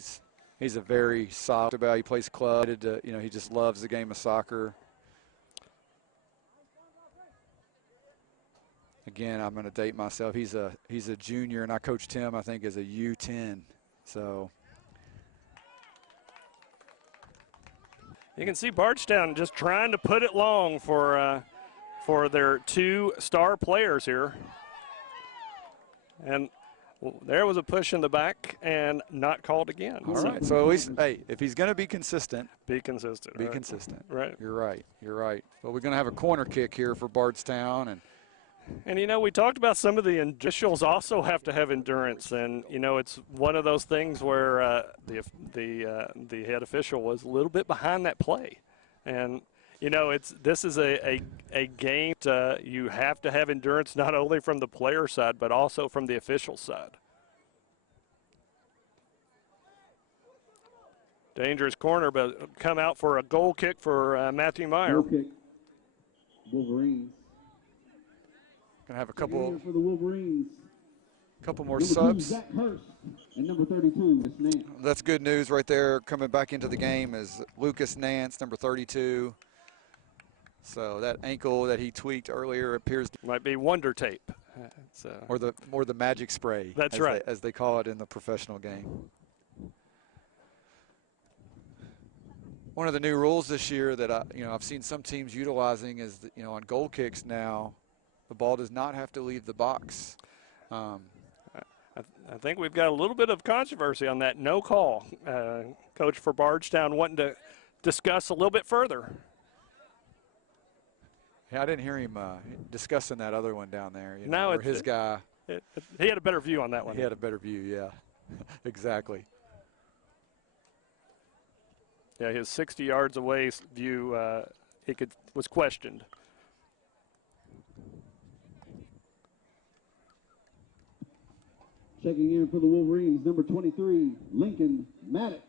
He's a very soft about. He plays club. You know, he just loves the game of soccer. Again, I'm going to date myself. He's a junior, and I coached him, I think, as a U10. So You can see Bardstown just trying to put it long for their 2 star players here. And there was a push in the back and not called again. All right. So at least, hey, if he's going to be consistent. Be consistent. Be right. consistent. Right. You're right. You're right. But we're going to have a corner kick here for Bardstown. And, you know, we talked about some of the officials also have to have endurance. And, you know, it's one of those things where the head official was a little bit behind that play. And, you know, this is a game you have to have endurance not only from the player side but also from the official side. Dangerous corner, but come out for a goal kick for Matthew Meyer. Goal kick. Wolverines. Gonna have a couple for the Wolverines. Couple more number subs. 2, Zach Hurst, and number 32, Miss Nance. That's good news right there. Coming back into the game is Lucas Nance, number 32. So that ankle that he tweaked earlier appears to might be wonder tape. Or the magic spray. That's right. As they call it in the professional game. One of the new rules this year that I've seen some teams utilizing is that, on goal kicks now, the ball does not have to leave the box. I think we've got a little bit of controversy on that no call. Coach for Bardstown wanting to discuss a little bit further. Yeah, I didn't hear him discussing that other one down there. No, his guy. He had a better view on that one. He had a better view, yeah. Exactly. Yeah, his 60 yards away view, was questioned. Checking in for the Wolverines, number 23, Lincoln Maddox.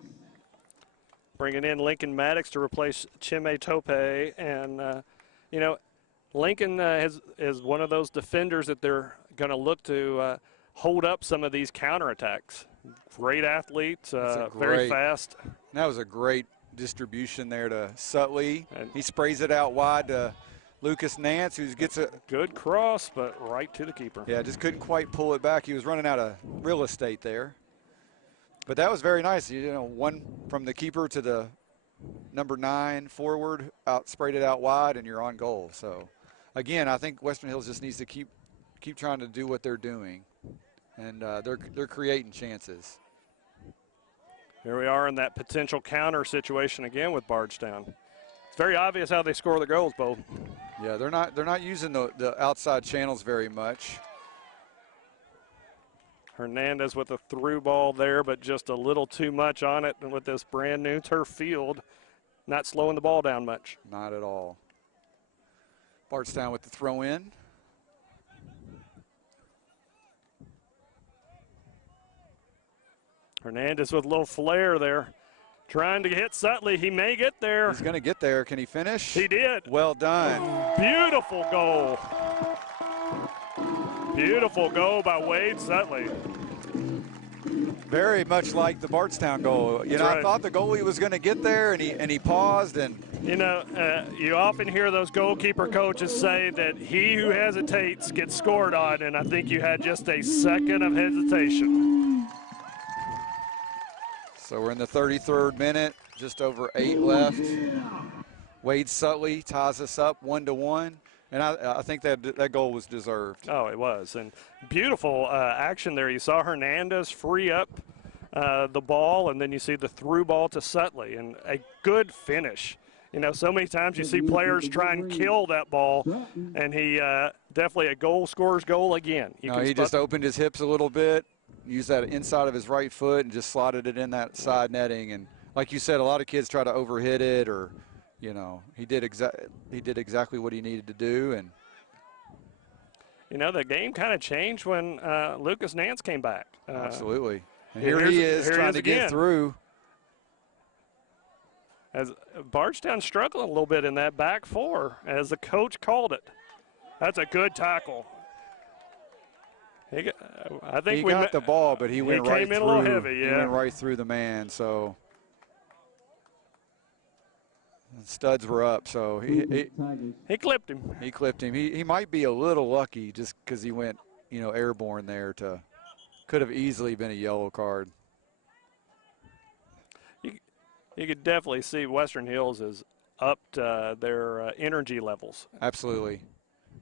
Bringing in Lincoln Maddox to replace Chime Tope. And, Lincoln is one of those defenders that they're going to look to hold up some of these counterattacks. Great athlete, very fast. That was a great distribution there to Sutley. And he sprays it out wide to Lucas Nance, who gets a good cross, but right to the keeper. Yeah, just couldn't quite pull it back. He was running out of real estate there. But that was very nice. One from the keeper to the number 9 forward, sprayed it out wide, and you're on goal. So, again, I think Western Hills just needs to keep trying to do what they're doing, and they're creating chances. Here we are in that potential counter situation again with Bardstown. It's very obvious how they score the goals, Bo. Yeah, they're not using the outside channels very much. Hernandez with a through ball there, but just a little too much on it. And with this brand new turf field, not slowing the ball down much. Not at all. Bardstown with the throw in. Hernandez with a little flare there. Trying to hit Sutley. He may get there. He's going to get there. Can he finish? He did. Well done. Beautiful goal. Beautiful goal by Wade Sutley. Very much like the Bardstown goal. Right. I thought the goalie was going to get there, and he paused. And you often hear those goalkeeper coaches say that he who hesitates gets scored on, and I think you had just a second of hesitation. So we're in the 33rd minute, just over 8 left. Wade Sutley ties us up 1-1, and I think that goal was deserved. Oh, it was, and beautiful action there. You saw Hernandez free up the ball, and then you see the through ball to Sutley, and a good finish. So many times you see players try and kill that ball, and he definitely a goal scorer's goal again. He just opened his hips a little bit, used that inside of his right foot, and just slotted it in that side netting. And like you said, a lot of kids try to overhit it, or he did exactly what he needed to do. And the game kind of changed when Lucas Nance came back. Absolutely. And here he is trying to get through. As Bardstown struggling a little bit in that back four, as the coach called it. That's a good tackle. I think he got the ball, but he went right through. He came in a little heavy, yeah. He went right through the man, so the studs were up. So he clipped him. He clipped him. He might be a little lucky just because he went, airborne there. Could have easily been a yellow card. You could definitely see Western Hills has upped their energy levels. Absolutely.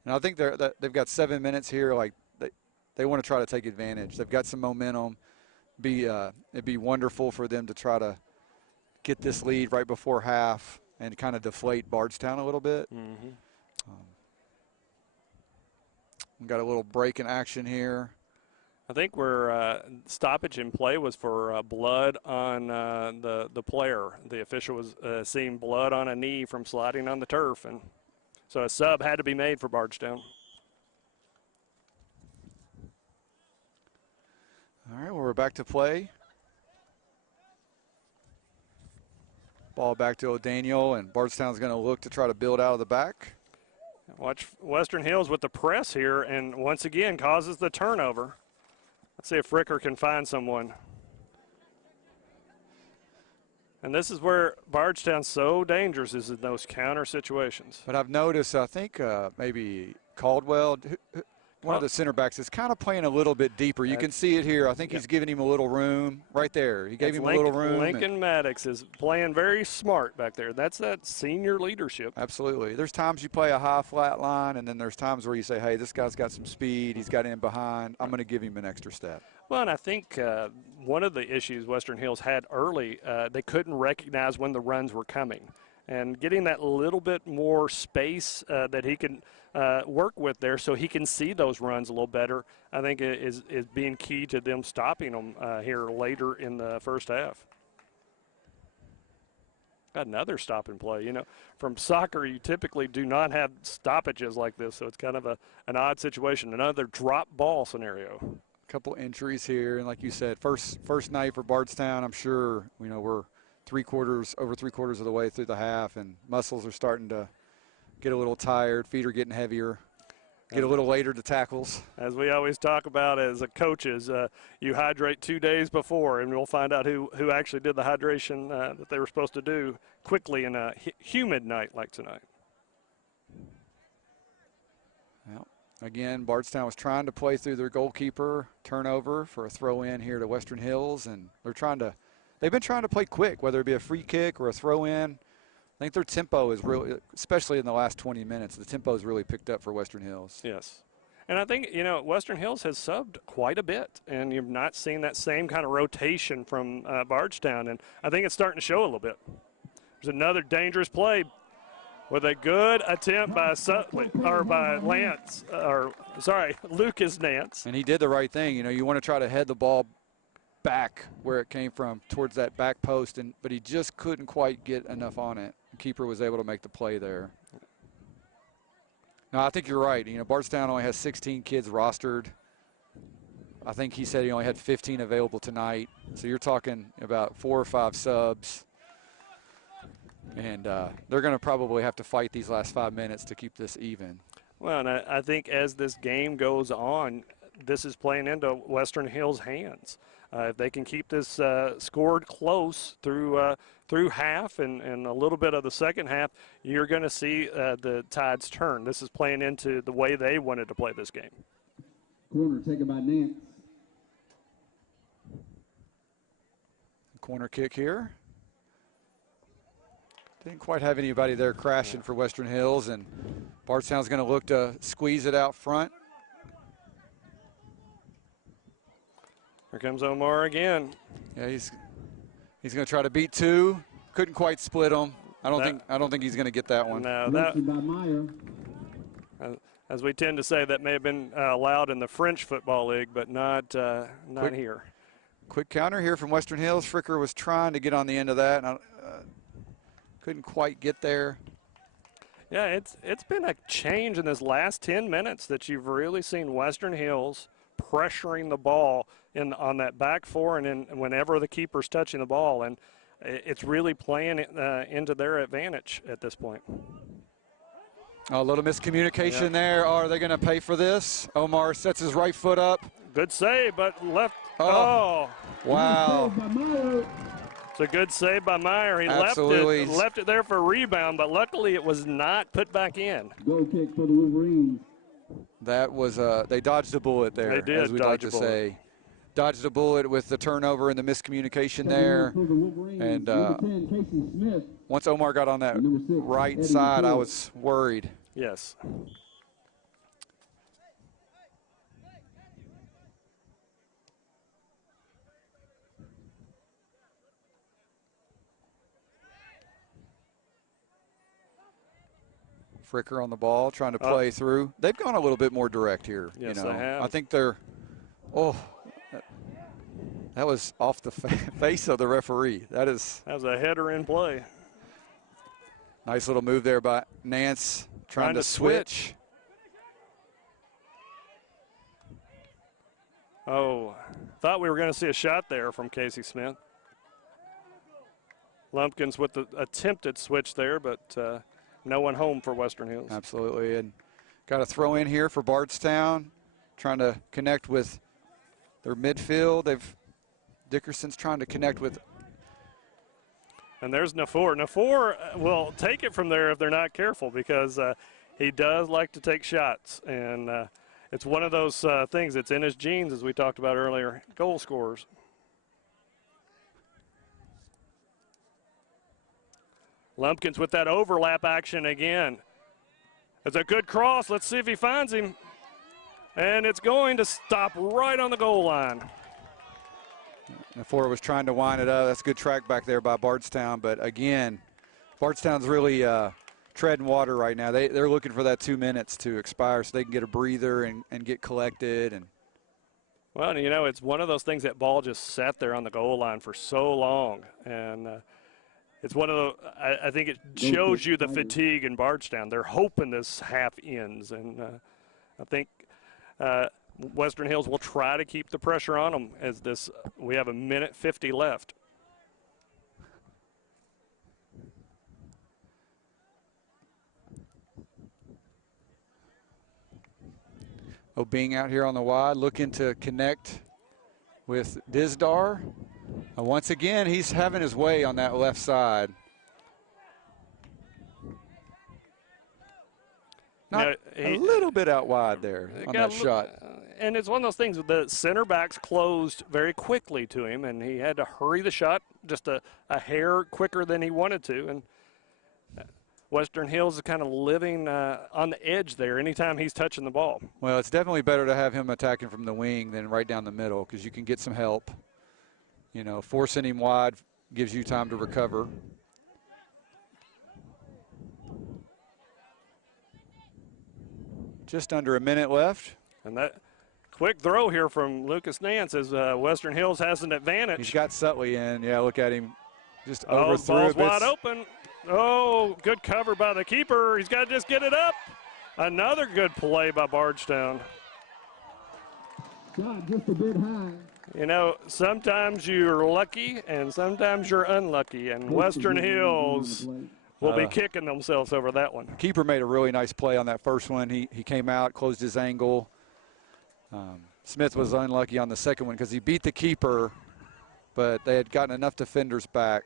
And I think they've got 7 minutes here. Like they want to try to take advantage. They've got some momentum. It'd be wonderful for them to try to get this lead right before half and kind of deflate Bardstown a little bit. Mm-hmm. We've got a little break in action here. I think where stoppage in play was for blood on the player. The official was seeing blood on a knee from sliding on the turf, and so a sub had to be made for Bardstown. All right, well, we're back to play. Ball back to O'Daniel, and Bardstown's going to look to try to build out of the back. Watch Western Hills with the press here, and once again causes the turnover. Let's see if Fricker can find someone. And this is where Bardstown's so dangerous, is in those counter situations. But I've noticed, I think maybe Caldwell, one of the center backs, is kind of playing a little bit deeper. You can see it here. I think he's giving him a little room right there. He gave him a little room. Lincoln Maddox is playing very smart back there. That's that senior leadership. Absolutely. There's times you play a high flat line, and then there's times where you say, hey, this guy's got some speed. He's got in behind. I'm going to give him an extra step. Well, and I think one of the issues Western Hills had early, they couldn't recognize when the runs were coming. And getting that little bit more space that he can work with there so he can see those runs a little better, I think is being key to them stopping them here later in the first half. Got another stop and play. You know, from soccer, you typically do not have stoppages like this, so it's kind of an odd situation. Another drop ball scenario. Couple entries here, and like you said, first night for Bardstown. I'm sure we're over 3/4 of the way through the half, and muscles are starting to get a little tired. Feet are getting heavier. Get a little later to tackles. As we always talk about as coaches, you hydrate 2 days before, and we'll find out who actually did the hydration that they were supposed to do quickly in a humid night like tonight. Well, again, Bardstown was trying to play through their goalkeeper. Turnover for a throw-in here to Western Hills, and they've been trying to play quick, whether it be a free kick or a throw-in. I think their tempo is really, especially in the last 20 minutes, the tempo has really picked up for Western Hills. Yes. And I think, Western Hills has subbed quite a bit, and you've not seen that same kind of rotation from Bardstown, and I think it's starting to show a little bit. There's another dangerous play with a good attempt by Lucas Nance. And he did the right thing. You want to try to head the ball back where it came from, towards that back post, but he just couldn't quite get enough on it. The keeper was able to make the play there. No, I think you're right. Bardstown only has 16 kids rostered. I think he said he only had 15 available tonight. So you're talking about 4 or 5 subs. And they're going to probably have to fight these last 5 minutes to keep this even. Well, and I think as this game goes on, this is playing into Western Hills' hands. If they can keep this scored close through half and a little bit of the second half, you're going to see the tides turn. This is playing into the way they wanted to play this game. Corner taken by Nance. Corner kick here. Didn't quite have anybody there crashing for Western Hills, and Bardstown's going to look to squeeze it out front. Here comes Omar again. Yeah, he's going to try to beat 2. Couldn't quite split them. I don't think he's going to get that one. No, as we tend to say, that may have been allowed in the French Football League, but not here. Quick counter here from Western Hills. Fricker was trying to get on the end of that, and couldn't quite get there. Yeah, it's been a change in this last 10 minutes that you've really seen Western Hills pressuring the ball on that back 4 and then whenever the keeper's touching the ball, and it's really playing into their advantage at this point. A little miscommunication there. Are they going to pay for this? Omar sets his right foot up. Good save, but left. Oh. Wow. It's a good save by Meyer. He left it there for a rebound, but luckily it was not put back in. Goal kick for the Wolverines. That was they dodged a bullet there. They did, as we'd like to say. dodged a bullet with the turnover and the miscommunication there. And once Omar got on that right side, I was worried. Yes. Fricker on the ball, trying to play through. They've gone a little bit more direct here. Yes, you know. they have. I think they're, that was off the face of the referee. That was a header in play. Nice little move there by Nance, trying to switch. Oh, thought we were going to see a shot there from Casey Smith. Lumpkins with the attempted switch there, but no one home for Western Hills. Absolutely, and got a throw in here for Bardstown, trying to connect with their midfield. Dickerson's trying to connect with. And there's Nafour. Nafour will take it from there if they're not careful, because he does like to take shots. And it's one of those things that's in his genes, as we talked about earlier, goal scorers. Lumpkins with that overlap action again. It's a good cross. Let's see if he finds him. And it's going to stop right on the goal line. Nafour was trying to wind it up. That's a good track back there by Bardstown. But again, Bardstown's really treading water right now. They're looking for that 2 minutes to expire so they can get a breather and get collected. Well, you know, it's one of those things, that ball just sat there on the goal line for so long. And it's one of the, I think it shows you the fatigue in Bardstown. They're hoping this half ends. And I think Western Hills will try to keep the pressure on them as we have 1:50 left. Being out here on the wide, looking to connect with Dizdar. Once again, he's having his way on that left side. Not a little bit out wide there on that shot. And it's one of those things, the center backs closed very quickly to him, and he had to hurry the shot just a hair quicker than he wanted to. And Western Hills is kind of living on the edge there anytime he's touching the ball. Well, it's definitely better to have him attacking from the wing than right down the middle, because you can get some help. You know, forcing him wide gives you time to recover. Just under a minute left. And that quick throw here from Lucas Nance as Western Hills has an advantage. He's got Sutley in. Yeah, look at him. Just overthrew ball's it. Wide open. Oh, good cover by the keeper. He's got to just get it up. Another good play by Bardstown. Shot just a bit high. You know, sometimes you're lucky and sometimes you're unlucky, and Western Hills will be kicking themselves over that one. Keeper made a really nice play on that first one. He came out, closed his angle. Smith was unlucky on the second one because he beat the keeper, but they had gotten enough defenders back.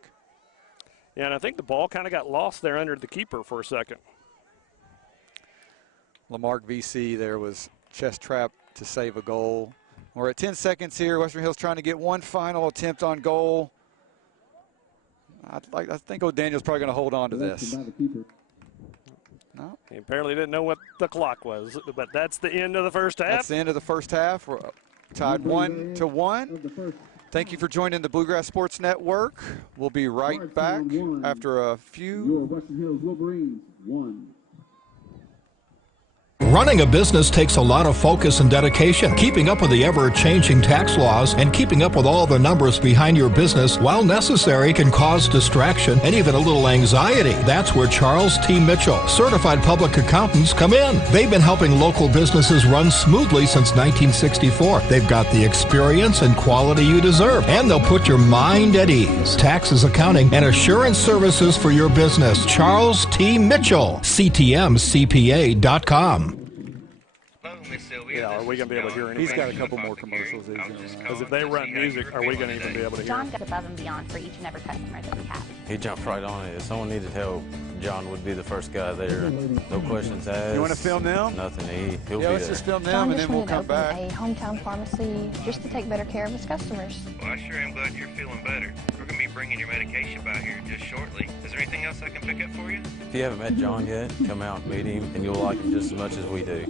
Yeah, and I think the ball kind of got lost there under the keeper for a second. Lamarck VC there was chest trap to save a goal. We're at 10 seconds here. Western Hills trying to get one final attempt on goal. I think O'Daniel's probably going to hold on to this. No. He apparently didn't know what the clock was, but that's the end of the first half. That's the end of the first half. We're tied 1-1. Thank you for joining the Bluegrass Sports Network. We'll be right back after a few. Your Western Hills Wolverines 1. Running a business takes a lot of focus and dedication. Keeping up with the ever-changing tax laws and keeping up with all the numbers behind your business, while necessary, can cause distraction and even a little anxiety. That's where Charles T. Mitchell, certified public accountants, come in. They've been helping local businesses run smoothly since 1964. They've got the experience and quality you deserve, and they'll put your mind at ease. Taxes, accounting, and assurance services for your business. Charles T. Mitchell, CTMCPA.com. Hello, Miss Sylvia. Yeah, are we going to be able to hear anything? He's got a couple more commercials he's going to run. Because if they run music, are we going to even be able to hear John them? goes above and beyond for each and every customer that we have. He jumped right on it. If someone needed help, John would be the first guy there. No questions asked. You want to film them? Nothing. He'll be Yeah, there. let's just film them John and just then we'll wanted to come open back. a hometown pharmacy just to take better care of his customers. Well, I sure am glad you're feeling better. We're going to be bringing your medication by here just shortly. Is there anything else I can pick up for you? If you haven't met John yet, come out and meet him, and you'll like him just as much as we do.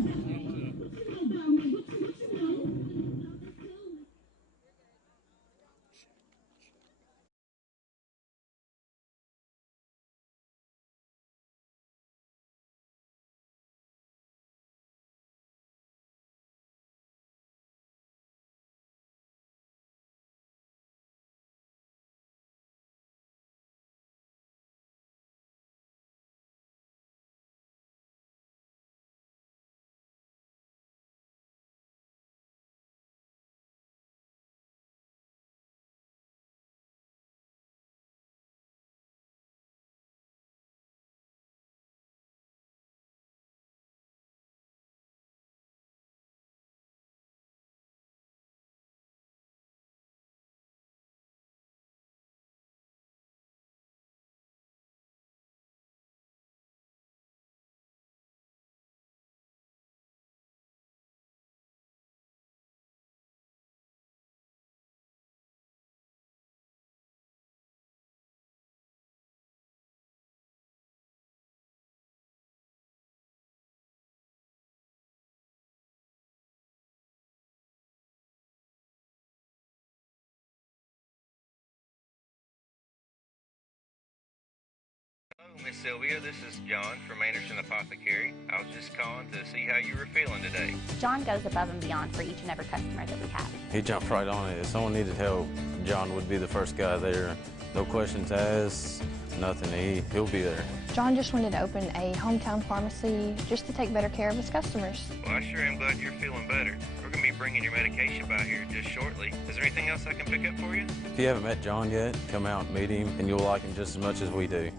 Hello, Miss Sylvia. This is John from Anderson Apothecary. I was just calling to see how you were feeling today. John goes above and beyond for each and every customer that we have. He jumped right on it. If someone needed help, John would be the first guy there. No questions asked. Nothing. He'll be there. John just wanted to open a hometown pharmacy just to take better care of his customers. Well, I sure am glad you're feeling better. We're going to be bringing your medication by here just shortly. Is there anything else I can pick up for you? If you haven't met John yet, come out and meet him, and you'll like him just as much as we do.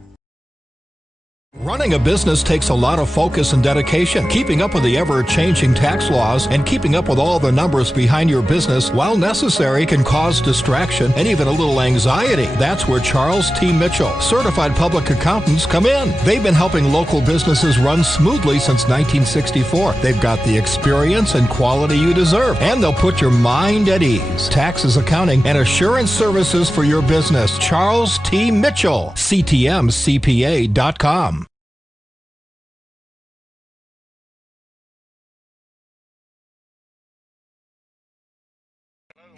Running a business takes a lot of focus and dedication. Keeping up with the ever-changing tax laws and keeping up with all the numbers behind your business, while necessary, can cause distraction and even a little anxiety. That's where Charles T. Mitchell, certified public accountants, come in. They've been helping local businesses run smoothly since 1964. They've got the experience and quality you deserve, and they'll put your mind at ease. Taxes, accounting, and assurance services for your business. Charles T. Mitchell, CTMCPA.com.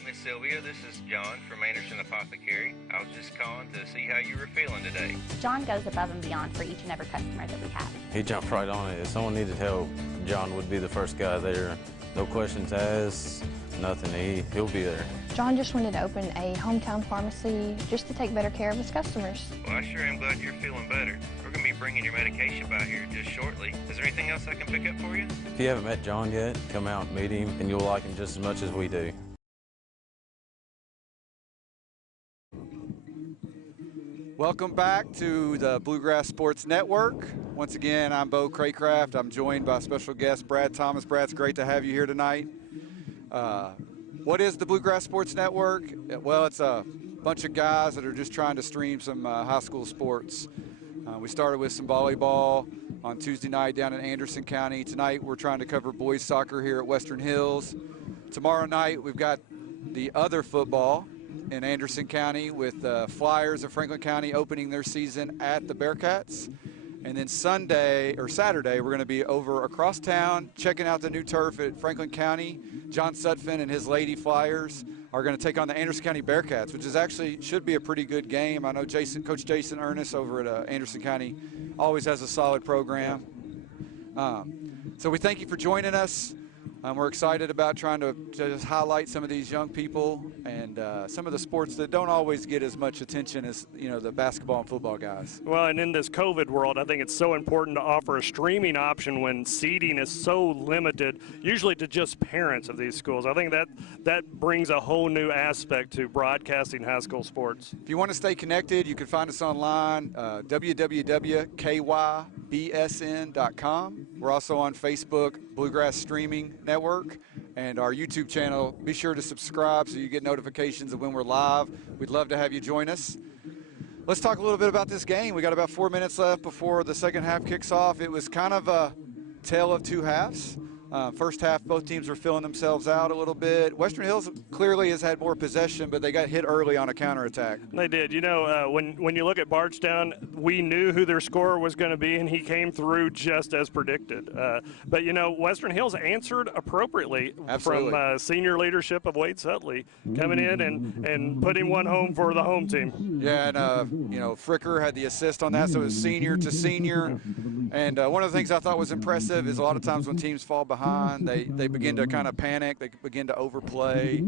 Miss Sylvia, this is John from Anderson Apothecary. I was just calling to see how you were feeling today. John goes above and beyond for each and every customer that we have. He jumped right on it. If someone needed help, John would be the first guy there. No questions asked. Nothing. He'll be there. John just wanted to open a hometown pharmacy just to take better care of his customers. Well, I sure am glad you're feeling better. We're going to be bringing your medication by here just shortly. Is there anything else I can pick up for you? If you haven't met John yet, come out and meet him, and you'll like him just as much as we do. Welcome back to the Bluegrass Sports Network. Once again, I'm Bo Craycraft. I'm joined by special guest Brad Thomas. Brad, it's great to have you here tonight. What is the Bluegrass Sports Network? Well, it's a bunch of guys that are just trying to stream some high school sports. We started with some volleyball on Tuesday night down in Anderson County. Tonight, we're trying to cover boys soccer here at Western Hills. Tomorrow night, we've got the other football in Anderson County with Flyers of Franklin County opening their season at the Bearcats. And then Saturday, we're going to be over across town checking out the new turf at Franklin County. John Sutphin and his Lady Flyers are going to take on the Anderson County Bearcats, which is actually should be a pretty good game. I know Coach Jason Ernest over at Anderson County always has a solid program. So we thank you for joining us. We're excited about trying to just highlight some of these young people and some of the sports that don't always get as much attention as, you know, the basketball and football guys. Well, and in this COVID world, I think it's so important to offer a streaming option when seating is so limited, usually to just parents of these schools. I think that brings a whole new aspect to broadcasting high school sports. If you want to stay connected, you can find us online, www.kybsn.com. We're also on Facebook, Bluegrass Streaming Network. Network and our YouTube channel. Be sure to subscribe so you get notifications of when we're live. We'd love to have you join us. Let's talk a little bit about this game. We got about 4 minutes left before the second half kicks off. It was kind of a tale of two halves. First half, both teams were filling themselves out a little bit. Western Hills clearly has had more possession, but they got hit early on a counterattack. They did. You know, when you look at Bardstown, we knew who their scorer was going to be, and he came through just as predicted. But, you know, Western Hills answered appropriately. Absolutely. From senior leadership of Wade Sutley coming in and putting one home for the home team. Yeah, and, you know, Fricker had the assist on that, so it was senior to senior. And one of the things I thought was impressive is a lot of times when teams fall behind, they begin to kind of panic, they begin to overplay,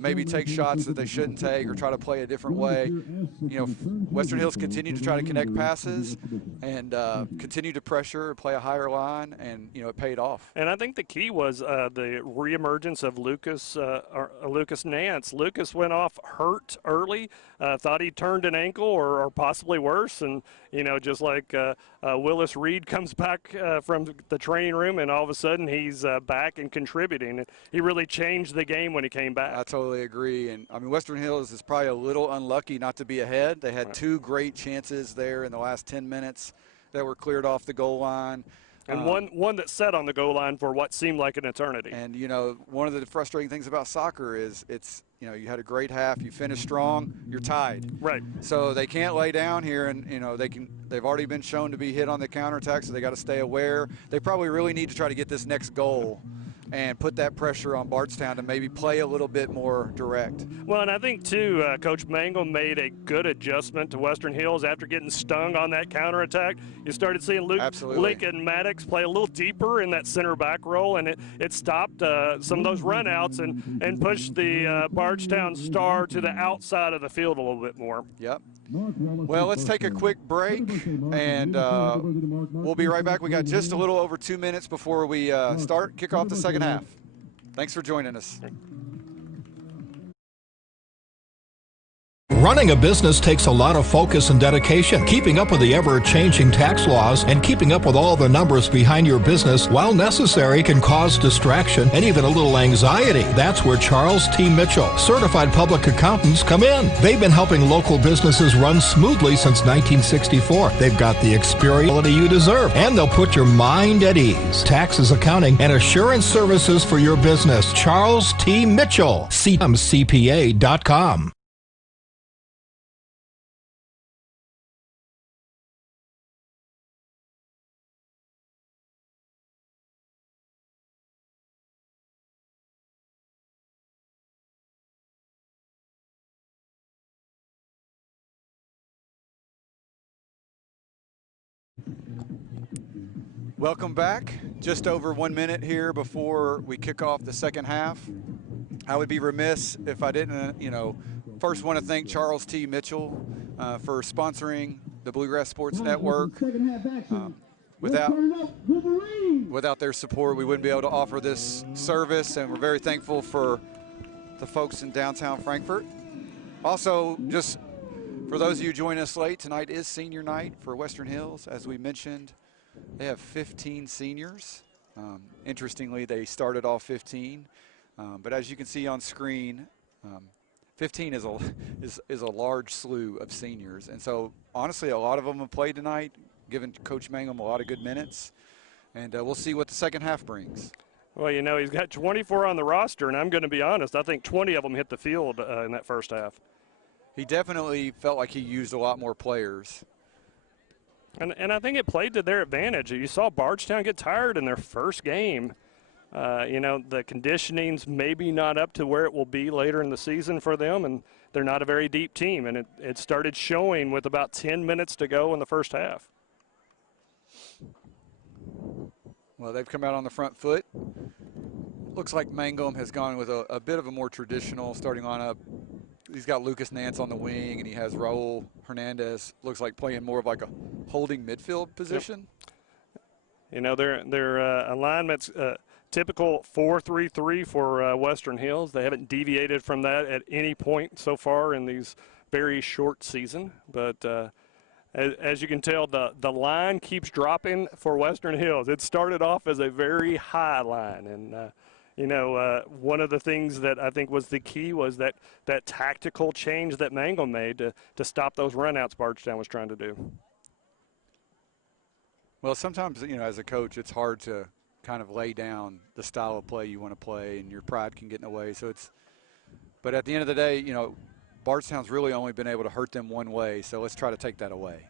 maybe take shots that they shouldn't take or try to play a different way. You know, Western Hills continued to try to connect passes and continue to pressure, play a higher line, and, you know, it paid off. And I think the key was the reemergence of Lucas Nance. Lucas went off hurt early, thought he turned an ankle or possibly worse, and, you know, just like Willis Reed comes back from the training room, and all of a sudden he's back and contributing. He really changed the game when he came back. I totally agree. And, I mean, Western Hills is probably a little unlucky not to be ahead. They had two great chances there in the last 10 minutes that were cleared off the goal line. And one that sat on the goal line for what seemed like an eternity. And, you know, one of the frustrating things about soccer is you know, you had a great half, you finished strong, you're tied. Right. So they can't lay down here, and, you know, they've already been shown to be hit on the counterattack, so they got to stay aware. They probably really need to try to get this next goal and put that pressure on Bardstown to maybe play a little bit more direct. Well, and I think, too, Coach Mangum made a good adjustment to Western Hills after getting stung on that counterattack. You started seeing Lincoln Maddox play a little deeper in that center back role, and it stopped some of those runouts and pushed the Bardstown star to the outside of the field a little bit more. Yep. Well, let's take a quick break, and we'll be right back. We got just a little over 2 minutes before we kick off the second half. Thanks for joining us. Running a business takes a lot of focus and dedication. Keeping up with the ever-changing tax laws and keeping up with all the numbers behind your business, while necessary, can cause distraction and even a little anxiety. That's where Charles T. Mitchell, certified public accountants, come in. They've been helping local businesses run smoothly since 1964. They've got the experience you deserve, and they'll put your mind at ease. Taxes, accounting, and assurance services for your business. Charles T. Mitchell, CMCPA.com. Welcome back. Just over 1 minute here before we kick off the second half. I would be remiss if I didn't, you know, first want to thank Charles T. Mitchell for sponsoring the Bluegrass Sports Network. Without their support, we wouldn't be able to offer this service, and we're very thankful for the folks in downtown Frankfort. Also, just for those of you joining us late, tonight is senior night for Western Hills. As we mentioned, they have 15 seniors. Interestingly, they started off 15, but as you can see on screen, 15 is a large slew of seniors. And so, honestly, a lot of them have played tonight, given Coach Mangum a lot of good minutes, and we'll see what the second half brings. Well, you know, he's got 24 on the roster, and I'm going to be honest, I think 20 of them hit the field in that first half. He definitely felt like he used a lot more players. And I think it played to their advantage. You saw Bardstown get tired in their first game. You know, the conditioning's maybe not up to where it will be later in the season for them, and they're not a very deep team. And it started showing with about 10 minutes to go in the first half. Well, they've come out on the front foot. Looks like Mangum has gone with a bit of a more traditional starting lineup. He's got Lucas Nance on the wing, and he has Raul Hernandez, looks like playing more of like a holding midfield position. Yep. You know, their alignment's typical 4-3-3 for Western Hills. They haven't deviated from that at any point so far in these very short season. But as you can tell, the line keeps dropping for Western Hills. It started off as a very high line, and one of the things that I think was the key was that tactical change that Mangum made to stop those runouts Bardstown was trying to do. Well, sometimes, as a coach, it's hard to kind of lay down the style of play you want to play, and your pride can get in the way. But at the end of the day, Bardstown's really only been able to hurt them one way, so let's try to take that away.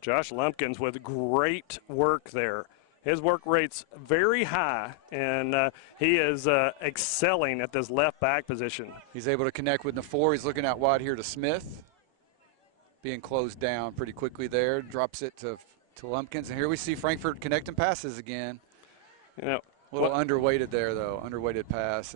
Josh Lumpkins with great work there. His work rate's very high, and he is excelling at this left back position. He's able to connect with the 4. He's looking out wide here to Smith. Being closed down pretty quickly there. Drops it to Lumpkins. And here we see Frankfurt connecting passes again. A little underweighted there, though. Underweighted pass.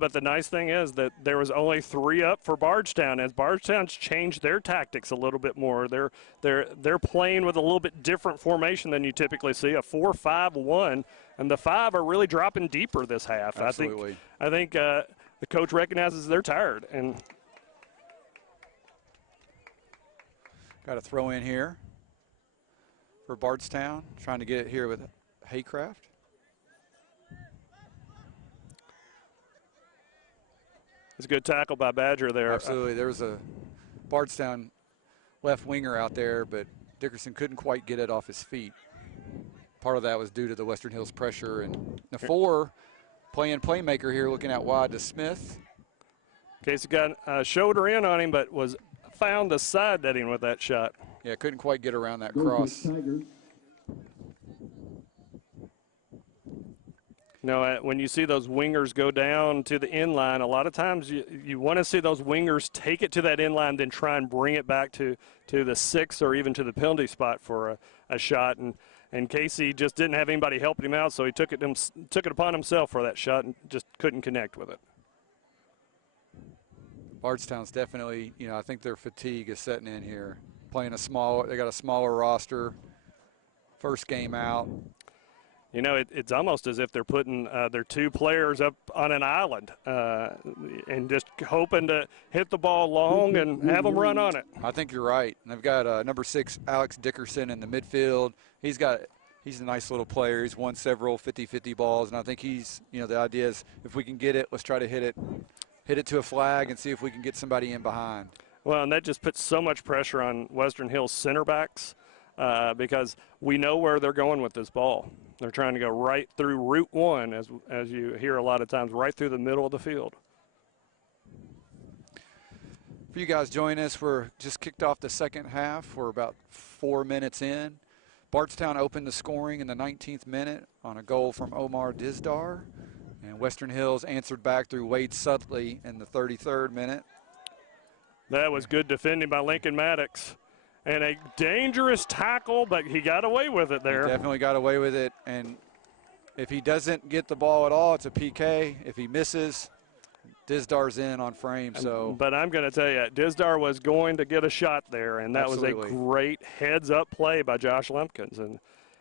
But the nice thing is that there was only 3 up for Bardstown, as Bardstown's changed their tactics a little bit more. They're playing with a little bit different formation than you typically see, a 4-5-1, and the 5 are really dropping deeper this half. Absolutely. I think the coach recognizes they're tired. And got a throw in here for Bardstown, trying to get it here with Haycraft. It's a good tackle by Badger there. Absolutely. There was a Bardstown left winger out there, but Dickerson couldn't quite get it off his feet. Part of that was due to the Western Hills pressure. And the 4 playing playmaker here, looking out wide to Smith. Casey got a shoulder in on him, but found the side netting with that shot. Yeah, couldn't quite get around that cross. When you see those wingers go down to the end line, a lot of times you want to see those wingers take it to that end line, then try and bring it back to the 6 or even to the penalty spot for a shot. And Casey just didn't have anybody helping him out, so he took it upon himself for that shot and just couldn't connect with it. Bardstown's definitely, I think their fatigue is setting in here. They got a smaller roster. First game out. It's almost as if they're putting their 2 players up on an island and just hoping to hit the ball long and have them run on it. I think you're right. And they've got number 6, Alex Dickerson, in the midfield. He's a nice little player. He's won several 50-50 balls, and I think the idea is if we can get it, let's try to hit it to a flag and see if we can get somebody in behind. Well, and that just puts so much pressure on Western Hills center backs because we know where they're going with this ball. They're trying to go right through Route 1, as you hear a lot of times, right through the middle of the field. If you guys join us, we're just kicked off the second half. We're about 4 minutes in. Bardstown opened the scoring in the 19th minute on a goal from Omar Dizdar. And Western Hills answered back through Wade Sudley in the 33rd minute. That was good defending by Lincoln Maddox. And a dangerous tackle, but he got away with it there. He definitely got away with it. And if he doesn't get the ball at all, it's a PK. If he misses, Dizdar's in on frame. But I'm going to tell you, Dizdar was going to get a shot there, and that Absolutely. was a great heads-up play by Josh Lumpkins. And,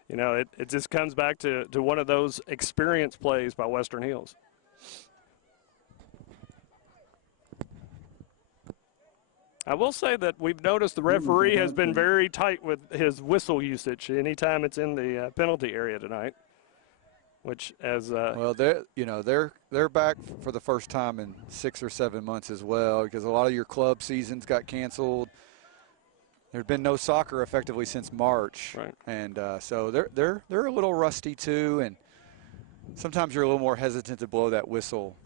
it just comes back to one of those experience plays by Western Hills. I will say that we've noticed the referee has been very tight with his whistle usage anytime it's in the penalty area tonight. Which, well, they're back for the first time in 6 or 7 months as well, because a lot of your club seasons got canceled. There's been no soccer effectively since March, right. And so they're a little rusty too, and sometimes you're a little more hesitant to blow that whistle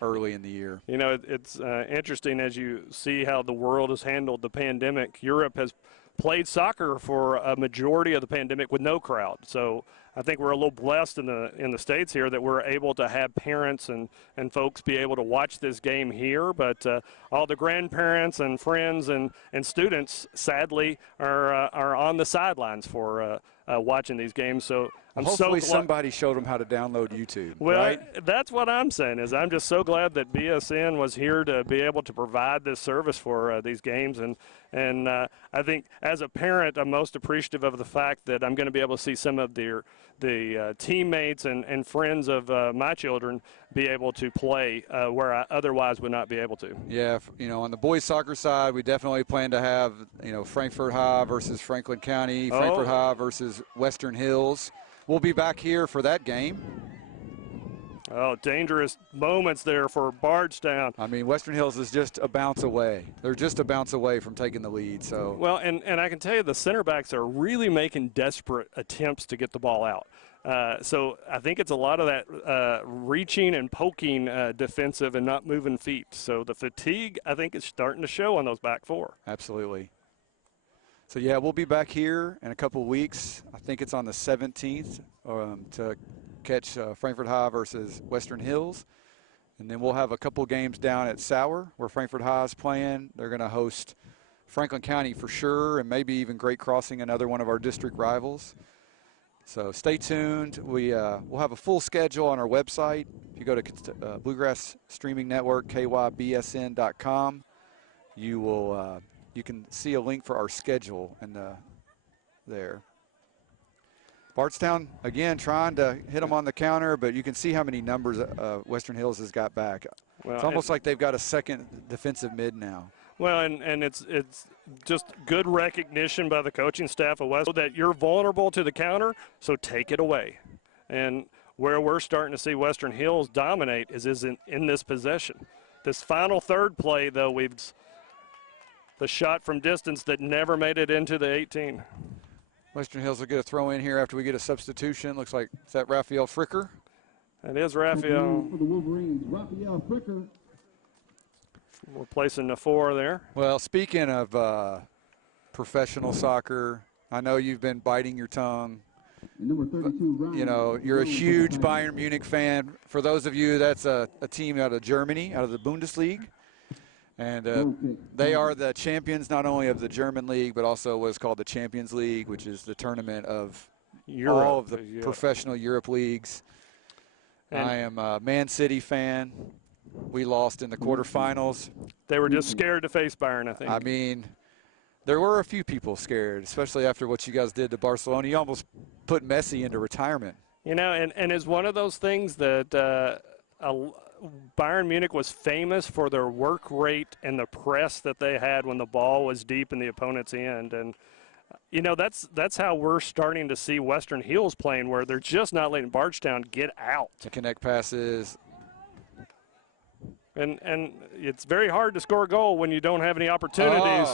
early in the year. It's interesting as you see how the world has handled the pandemic. Europe has played soccer for a majority of the pandemic with no crowd. So I think we're a little blessed in the States here that we're able to have parents and folks be able to watch this game here. But all the grandparents and friends and students, sadly, are on the sidelines for watching these games. So Hopefully somebody showed them how to download YouTube, well, right? That's what I'm saying is I'm just so glad that BSN was here to be able to provide this service for these games. And I think as a parent, I'm most appreciative of the fact that I'm going to be able to see some of the teammates and friends of my children be able to play where I otherwise would not be able to. Yeah, on the boys soccer side, we definitely plan to have, Frankfort High versus Franklin County, Frankfort High versus Western Hills. We'll be back here for that game. Oh, dangerous moments there for Bardstown. I mean, Western Hills is just a bounce away. They're just a bounce away from taking the lead. So well, and I can tell you the center backs are really making desperate attempts to get the ball out. So I think it's a lot of that reaching and poking defensive and not moving feet. So the fatigue, I think, is starting to show on those back four. Absolutely. So, yeah, we'll be back here in a couple of weeks. I think it's on the 17th to catch Frankfort High versus Western Hills. And then we'll have a couple games down at Sauer where Frankfort High is playing. They're going to host Franklin County for sure, and maybe even Great Crossing, another one of our district rivals. So stay tuned. We'll have a full schedule on our website. If you go to Bluegrass Streaming Network, kybsn.com, you can see a link for our schedule there. Bardstown, again, trying to hit them on the counter, but you can see how many numbers Western Hills has got back. Well, it's almost like they've got a second defensive mid now. Well, and it's just good recognition by the coaching staff of West that you're vulnerable to the counter, so take it away. And where we're starting to see Western Hills dominate is in this possession. This final third play, though, the shot from distance that never made it into the 18. Western Hills will get a throw in here after we get a substitution. Looks like, is that Raphael Fricker? That is Raphael. For the Wolverines, Raphael Fricker. Replacing the 4 there. Well, speaking of professional soccer, I know you've been biting your tongue. Number 32, you're a huge Bayern Munich fan. For those of you, that's a team out of Germany, out of the Bundesliga. And they are the champions not only of the German league, but also what is called the Champions League, which is the tournament of Europe, all of the professional Europe leagues. And I am a Man City fan. We lost in the quarterfinals. They were just scared to face Bayern, I think. I mean, there were a few people scared, especially after what you guys did to Barcelona. You almost put Messi into retirement. And it's one of those things that Bayern Munich was famous for their work rate and the press that they had when the ball was deep in the opponent's end. And, that's how we're starting to see Western Hills playing, where they're just not letting Bardstown get out. To connect passes. And it's very hard to score a goal when you don't have any opportunities.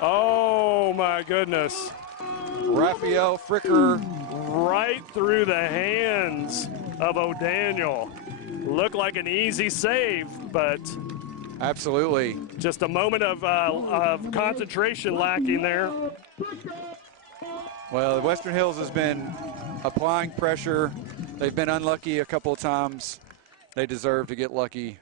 Oh my goodness. Raphael Fricker. Right through the hands of O'Daniel. Looked like an easy save, but absolutely just a moment of concentration lacking there. Well, Western Hills has been applying pressure. They've been unlucky a couple of times. They deserve to get lucky.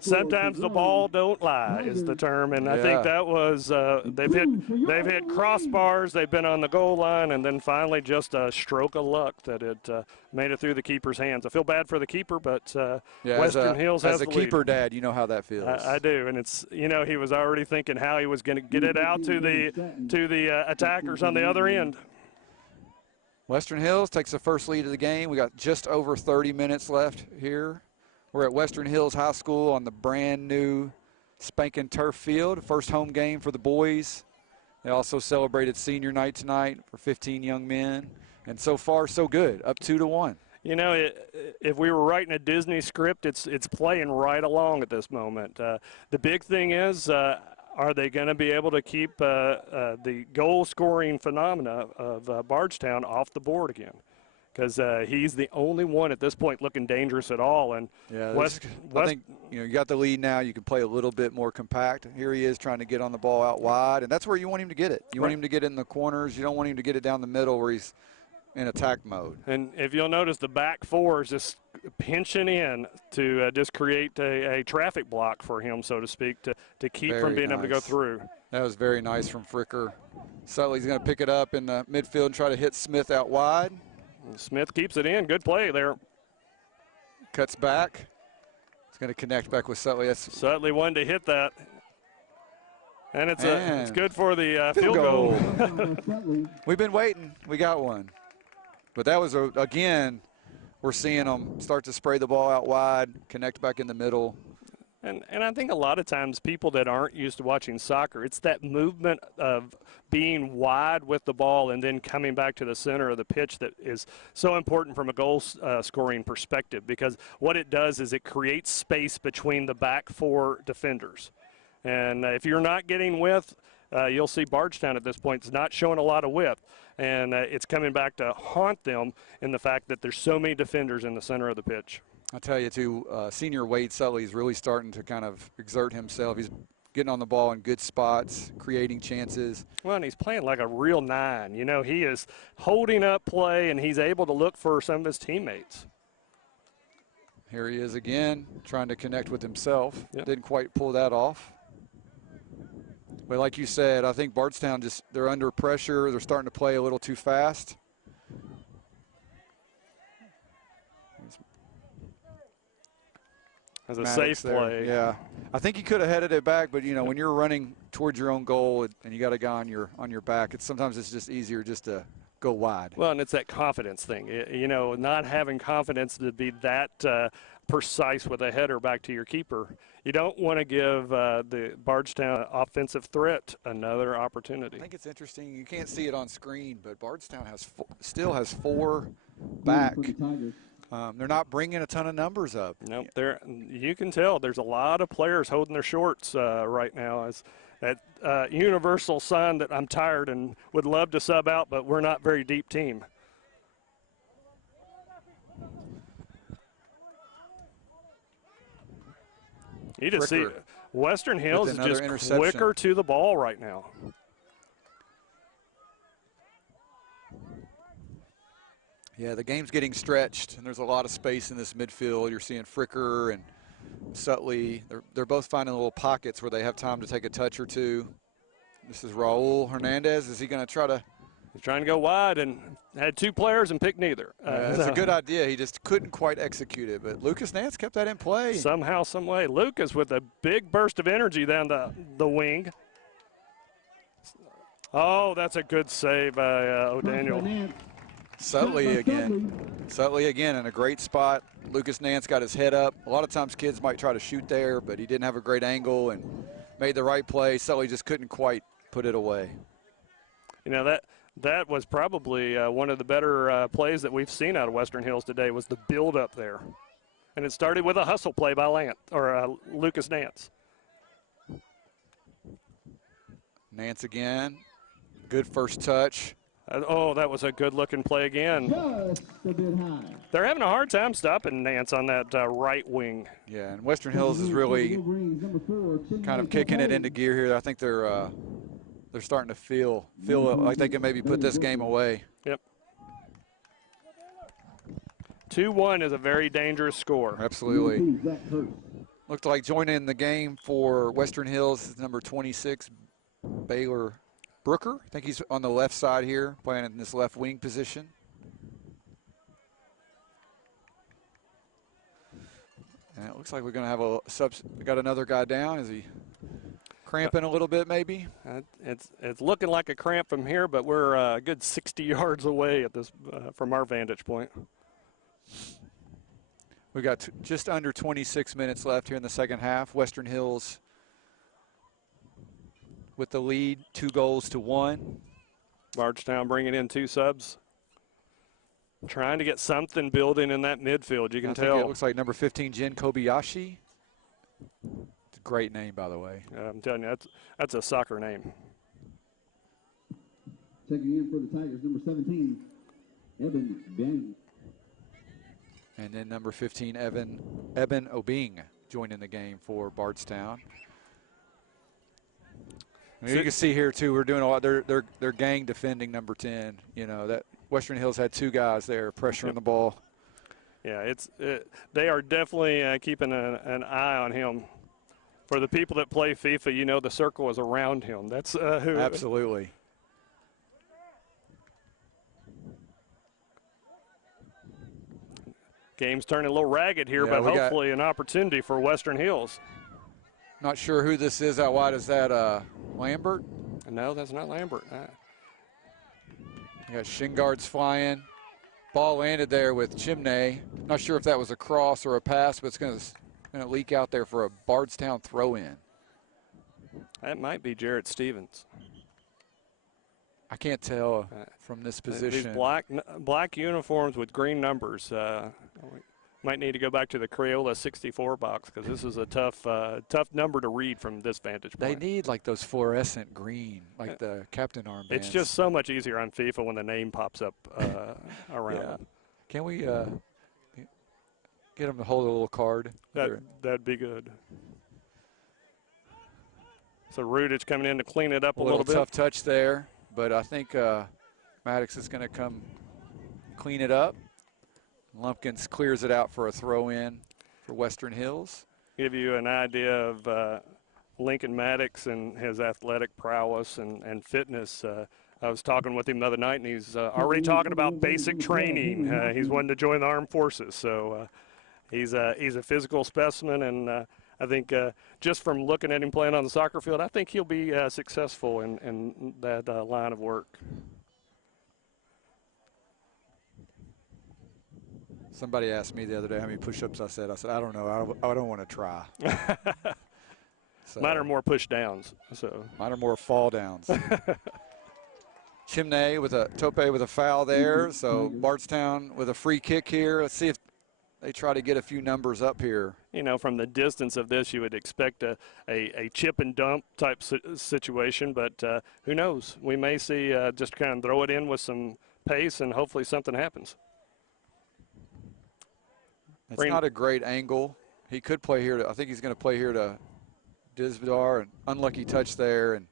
Sometimes the ball don't lie is the term, and I think that was they've hit crossbars, they've been on the goal line, and then finally just a stroke of luck that it made it through the keeper's hands. I feel bad for the keeper, but Western Hills has the lead. As a keeper dad, you know how that feels. I do, and it's he was already thinking how he was going to get it out to the attackers on the other end. Western Hills takes the first lead of the game. We got just over 30 minutes left here. We're at Western Hills High School on the brand new spanking turf field. First home game for the boys. They also celebrated senior night tonight for 15 young men. And so far, so good, up 2-1. If we were writing a Disney script, it's playing right along at this moment. The big thing is, are they going to be able to keep the goal-scoring phenomena of Bardstown off the board again? Because he's the only one at this point looking dangerous at all. And I think you got the lead now. You can play a little bit more compact. Here he is trying to get on the ball out wide, and that's where you want him to get it. You want him to get it in the corners. You don't want him to get it down the middle where he's in attack mode. And if you'll notice, the back four is just pinching in to just create a traffic block for him, so to speak, to keep from being able to go through. That was very nice from Fricker. Sutley's going to pick it up in the midfield and try to hit Smith out wide. Smith keeps it in. Good play there. Cuts back. It's going to connect back with Sutley. Sutley wanted to hit that. And it's good for the field goal. We've been waiting. We got one. But that was, again, we're seeing them start to spray the ball out wide, connect back in the middle. And I think a lot of times people that aren't used to watching soccer, it's that movement of being wide with the ball and then coming back to the center of the pitch that is so important from a goal scoring perspective, because what it does is it creates space between the back four defenders. And if you're not getting width, you'll see Bardstown at this point is not showing a lot of width. And it's coming back to haunt them in the fact that there's so many defenders in the center of the pitch. I'll tell you, too, senior Wade Sutley is really starting to kind of exert himself. He's getting on the ball in good spots, creating chances. Well, and he's playing like a real 9. You know, he is holding up play, and he's able to look for some of his teammates. Here he is again, trying to connect with himself. Yep. Didn't quite pull that off. But like you said, I think Bardstown they're under pressure. They're starting to play a little too fast. As a safe play. Yeah. I think he could have headed it back, but, you know, when you're running towards your own goal and you got a guy on your back, sometimes it's just easier just to go wide. Well, and it's that confidence thing. You know, not having confidence to be that precise with a header back to your keeper. You don't want to give the Bardstown offensive threat another opportunity. I think it's interesting. You can't see it on screen, but Bardstown still has 4 back. They're not bringing a ton of numbers up. Nope, you can tell there's a lot of players holding their shorts right now. As that universal sign that I'm tired and would love to sub out, but we're not very deep team. You just see Western Hills is just quicker to the ball right now. Yeah, the game's getting stretched, and there's a lot of space in this midfield. You're seeing Fricker and Sutley. They're both finding little pockets where they have time to take a touch or two. This is Raul Hernandez. Is he going to try to? He's trying to go wide and had 2 players and picked neither. It's a good idea. He just couldn't quite execute it. But Lucas Nance kept that in play. Somehow, some way. Lucas with a big burst of energy down the wing. Oh, that's a good save by O'Daniel. Sutley again in a great spot. Lucas Nance got his head up. A lot of times kids might try to shoot there, but he didn't have a great angle and made the right play. Sutley just couldn't quite put it away. You know, that was probably one of the better plays that we've seen out of Western Hills today was the build up there. And it started with a hustle play by Lucas Nance. Nance again. Good first touch. Oh, that was a good-looking play again. Just a bit high. They're having a hard time stopping Nance on that right wing. Yeah, and Western Hills is really kind of kicking it into gear here. I think they're starting to feel like they can maybe put this game away. Yep. 2-1 is a very dangerous score. Absolutely. Looked like joining the game for Western Hills is number 26, Baylor Brooker. I think he's on the left side here, playing in this left wing position. And it looks like we're going to have we got another guy down. Is he cramping a little bit maybe? It's looking like a cramp from here, but we're a good 60 yards away at this from our vantage point. We got just under 26 minutes left here in the second half. Western Hills with the lead, 2-1. Bardstown bringing in 2 subs. Trying to get something building in that midfield, you can tell. It looks like number 15, Jin Kobayashi. It's a great name, by the way. I'm telling you, that's a soccer name. Checking in for the Tigers, number 17, Evan Bang. And then number 15, Eben Obing joining the game for Bardstown. You can see here too. We're doing a lot. They're gang defending number 10. You know that Western Hills had 2 guys there pressuring the ball. Yeah, they are definitely keeping an eye on him. For the people that play FIFA, you know the circle is around him. That's who. Absolutely. Game's turning a little ragged here, Yeah, but hopefully an opportunity for Western Hills. Not sure who this is out wide. Is that Lambert? No, that's not Lambert. You got shin guards flying. Ball landed there with Chimney. Not sure if that was a cross or a pass, but it's going to leak out there for a Bardstown throw-in. That might be Jarrett Stevens. I can't tell from this position. These black uniforms with green numbers. Might need to go back to the Crayola 64 box because this is a tough number to read from this vantage point. They need like those fluorescent green, like the captain armbands. It's just so much easier on FIFA when the name pops up around. Yeah. Can we get them to hold a little card? That'd be good. So Rudich coming in to clean it up a little bit. Tough touch there, but I think Maddox is going to come clean it up. Lumpkins clears it out for a throw-in for Western Hills. Give you an idea of Lincoln Maddox and his athletic prowess and fitness. I was talking with him the other night, and he's already talking about basic training. He's wanting to join the armed forces, so he's a physical specimen, and I think just from looking at him playing on the soccer field, I think he'll be successful in that line of work. Somebody asked me the other day how many push-ups I said. I don't know. I don't want to try. So, mine are more push downs. So mine are more fall downs. Chimney with a Tope with a foul there. So Bardstown with a free kick here. Let's see if they try to get a few numbers up here. You know, from the distance of this, you would expect a chip and dump type situation, but who knows? We may see just kind of throw it in with some pace, and hopefully something happens. It's not a great angle. He could play here. I think he's going to play here to Disvidar, and unlucky touch there. And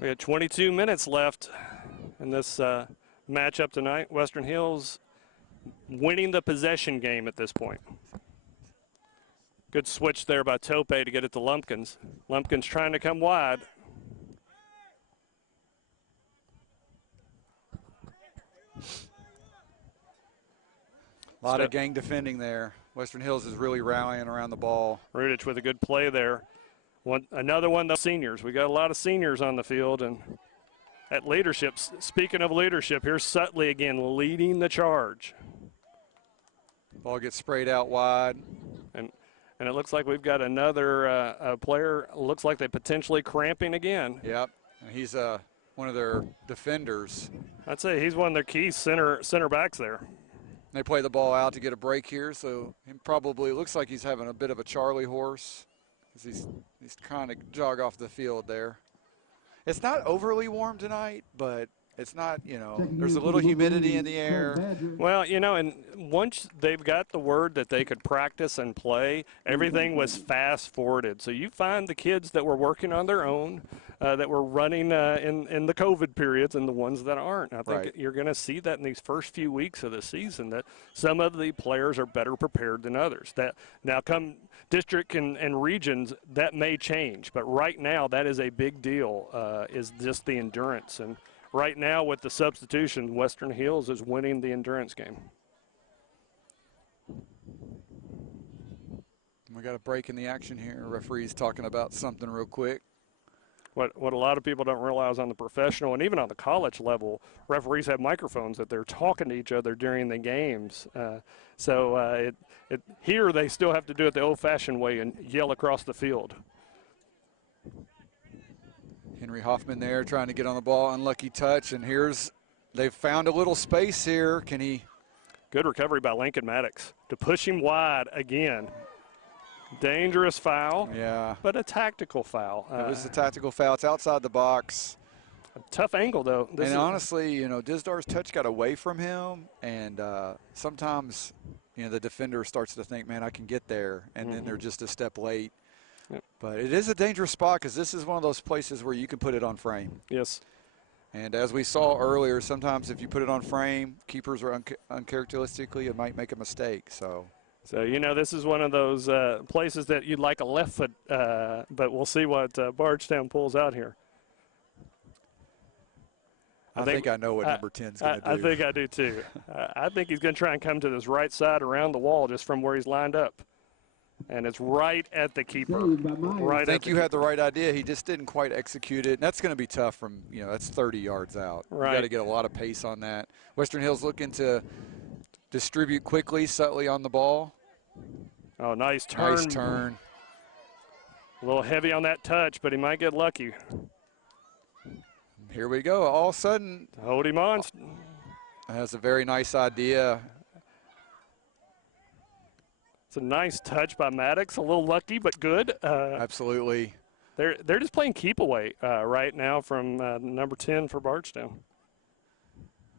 we had 22 minutes left in this matchup tonight. Western Hills winning the possession game at this point. Good switch there by Tope to get it to Lumpkins. Lumpkins trying to come wide. A lot of gang defending there. Western Hills is really rallying around the ball. Rudich with a good play there. Another one, the seniors. We got a lot of seniors on the field, and at leadership. Speaking of leadership, here's Sutley again leading the charge. Ball gets sprayed out wide. And it looks like we've got another player. Looks like they potentially cramping again. Yep, and he's one of their defenders. I'd say he's one of their key center backs there. They play the ball out to get a break here, so he probably looks like he's having a bit of a Charlie horse. He's trying to jog off the field there. It's not overly warm tonight, but it's not, there's a little humidity in the air. Well, and once they've got the word that they could practice and play, everything was fast-forwarded. So you find the kids that were working on their own, that were running in the COVID periods, and the ones that aren't. I think you're going to see that in these first few weeks of the season, that some of the players are better prepared than others. That now come district and regions, that may change. But right now, that is a big deal, is just the endurance. And right now, with the substitution, Western Hills is winning the endurance game. We got a break in the action here. Referee's talking about something real quick. What a lot of people don't realize on the professional and even on the college level, referees have microphones that they're talking to each other during the games. Here they still have to do it the old-fashioned way and yell across the field. Henry Hoffman there trying to get on the ball, unlucky touch, and they've found a little space here. Can he? Good recovery by Lincoln Maddox to push him wide again. Dangerous foul, but a tactical foul. It was a tactical foul. It's outside the box. A tough angle, though. Honestly, Disdar's touch got away from him, and sometimes, the defender starts to think, man, I can get there, and then they're just a step late. Yep. But it is a dangerous spot because this is one of those places where you can put it on frame. Yes. And as we saw earlier, sometimes if you put it on frame, keepers are uncharacteristically, it might make a mistake. So So, you know, this is one of those places that you'd like a left foot, but we'll see what Bardstown pulls out here. I think I know what number 10's going to do. I think I do too. I think he's going to try and come to this right side around the wall just from where he's lined up. And it's right at the keeper. I think you had the right idea. He just didn't quite execute it. And that's going to be tough from, you know, that's 30 yards out. Right. You got to get a lot of pace on that. Western Hills looking to distribute quickly. Sutley on the ball. Oh, nice turn. Nice turn. A little heavy on that touch, but he might get lucky. Here we go. All of a sudden. Hold him on. That's a very nice idea. It's a nice touch by Maddox. A little lucky, but good. Absolutely. They're just playing keep away right now from number 10 for Bardstown.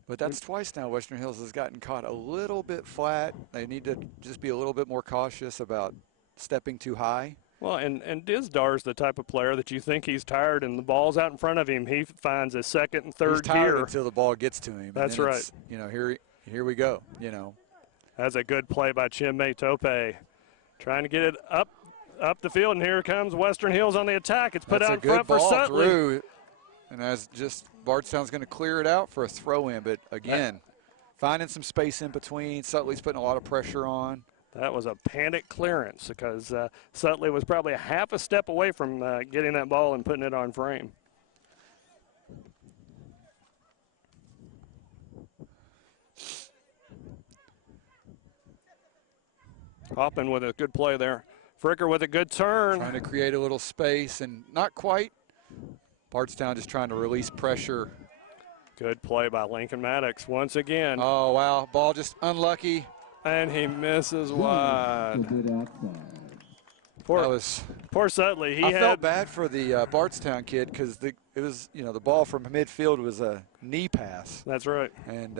But that's twice now Western Hills has gotten caught a little bit flat. They need to just be a little bit more cautious about stepping too high. Well, and Dizdar's the type of player that you think he's tired and the ball's out in front of him. He finds his second and third he's tired gear. Until the ball gets to him. That's right. You know, here we go, you know. That's a good play by Chinmay Tope. Trying to get it up the field, and here comes Western Hills on the attack. It's put out in front for Sutley. Through, and as just Bardstown's going to clear it out for a throw-in, but again, finding some space in between. Sutley's putting a lot of pressure on. That was a panic clearance because Sutley was probably a half a step away from getting that ball and putting it on frame. Hoppin with a good play there. Fricker with a good turn. Trying to create a little space, and not quite. Bardstown just trying to release pressure. Good play by Lincoln Maddox once again. Oh, wow. Ball just unlucky. And he misses wide. Poor Sutley. I felt bad for the Bardstown kid because it was, you know, the ball from midfield was a knee pass. That's right. And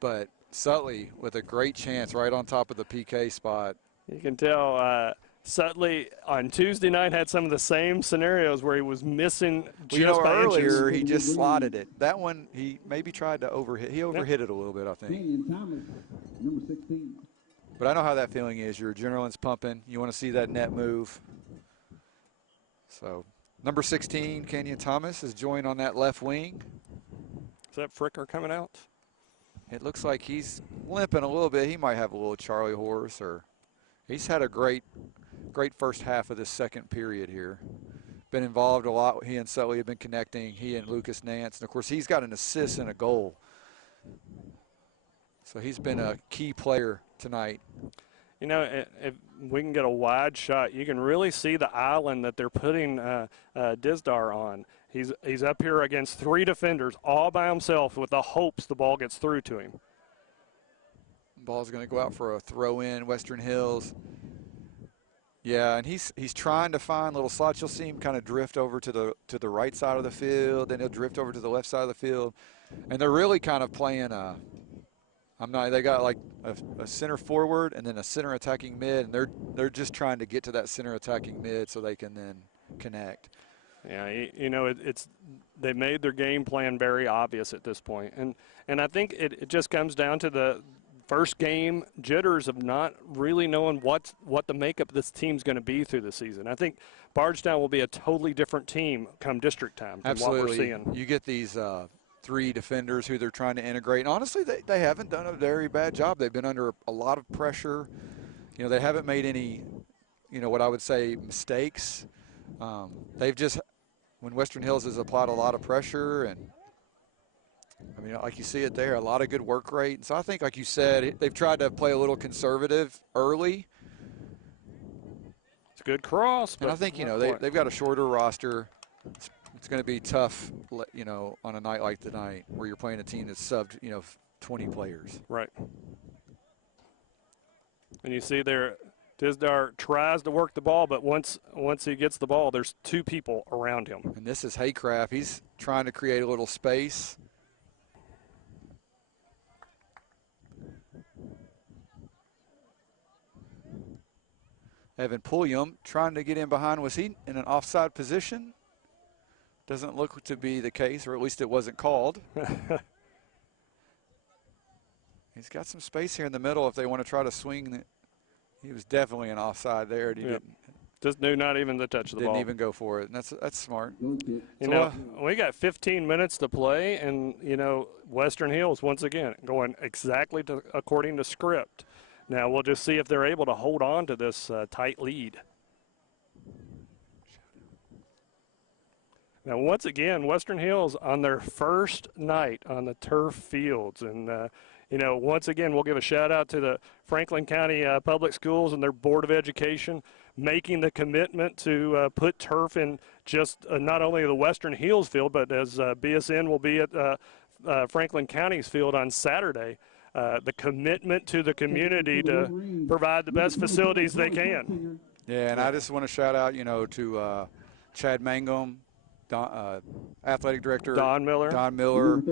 but Sutley with a great chance right on top of the PK spot. You can tell Sutley on Tuesday night had some of the same scenarios where he was missing just by earlier inches. he just slotted it. That one he maybe tried to overhit. He overhit it a little bit, I think. Number 16. But I know how that feeling is. Your adrenaline's pumping. You want to see that net move. So number 16, Kenyon Thomas, is joined on that left wing. Is that Fricker coming out? It looks like he's limping a little bit. He might have a little Charlie horse, or he's had a great first half of this second period here. Been involved a lot. He and Sutley have been connecting. He and Lucas Nance. And, of course, he's got an assist and a goal. So he's been a key player tonight. You know, if we can get a wide shot, you can really see the island that they're putting Dizdar on. He's up here against three defenders all by himself with the hopes the ball gets through to him. Ball's going to go out for a throw-in, Western Hills. Yeah, and he's trying to find little slots. You'll see him kind of drift over to the right side of the field, then he'll drift over to the left side of the field. And they're really kind of playing they got like a center forward and then a center attacking mid, and they're just trying to get to that center attacking mid so they can then connect. Yeah, you know, they made their game plan very obvious at this point. And I think it just comes down to the first game jitters of not really knowing what the makeup of this team's going to be through the season. I think Bardstown will be a totally different team come district time than Absolutely. what we're seeing. You get these three defenders who they're trying to integrate. And honestly, they haven't done a very bad job. They've been under a lot of pressure. You know, they haven't made any, you know, what I would say mistakes. They've just, when Western Hills has applied a lot of pressure, and I mean, like you see it there, a lot of good work rate. And so I think, like you said, they've tried to play a little conservative early. It's a good cross. And I think, you know, they've got a shorter roster. It's going to be tough, you know, on a night like tonight where you're playing a team that's subbed, you know, 20 players. Right. And you see there, Dizdar tries to work the ball, but once he gets the ball, there's two people around him. And this is Haycraft. He's trying to create a little space. Evan Pulliam trying to get in behind. Was he in an offside position? Doesn't look to be the case, or at least it wasn't called. He's got some space here in the middle if they want to try to swing He was definitely an offside there. And he just knew not even to touch the ball. Didn't even go for it. And that's smart. You know, we got 15 minutes to play, and, you know, Western Hills, once again, going exactly according to script. Now we'll just see if they're able to hold on to this tight lead. Now, once again, Western Hills on their first night on the turf fields. And, you know, once again, we'll give a shout-out to the Franklin County Public Schools and their Board of Education making the commitment to put turf in just not only the Western Hills field, but as BSN will be at Franklin County's field on Saturday. The commitment to the community to provide the best facilities they can. Yeah, and I just want to shout out, you know, to Chad Mangum, athletic director Don Miller.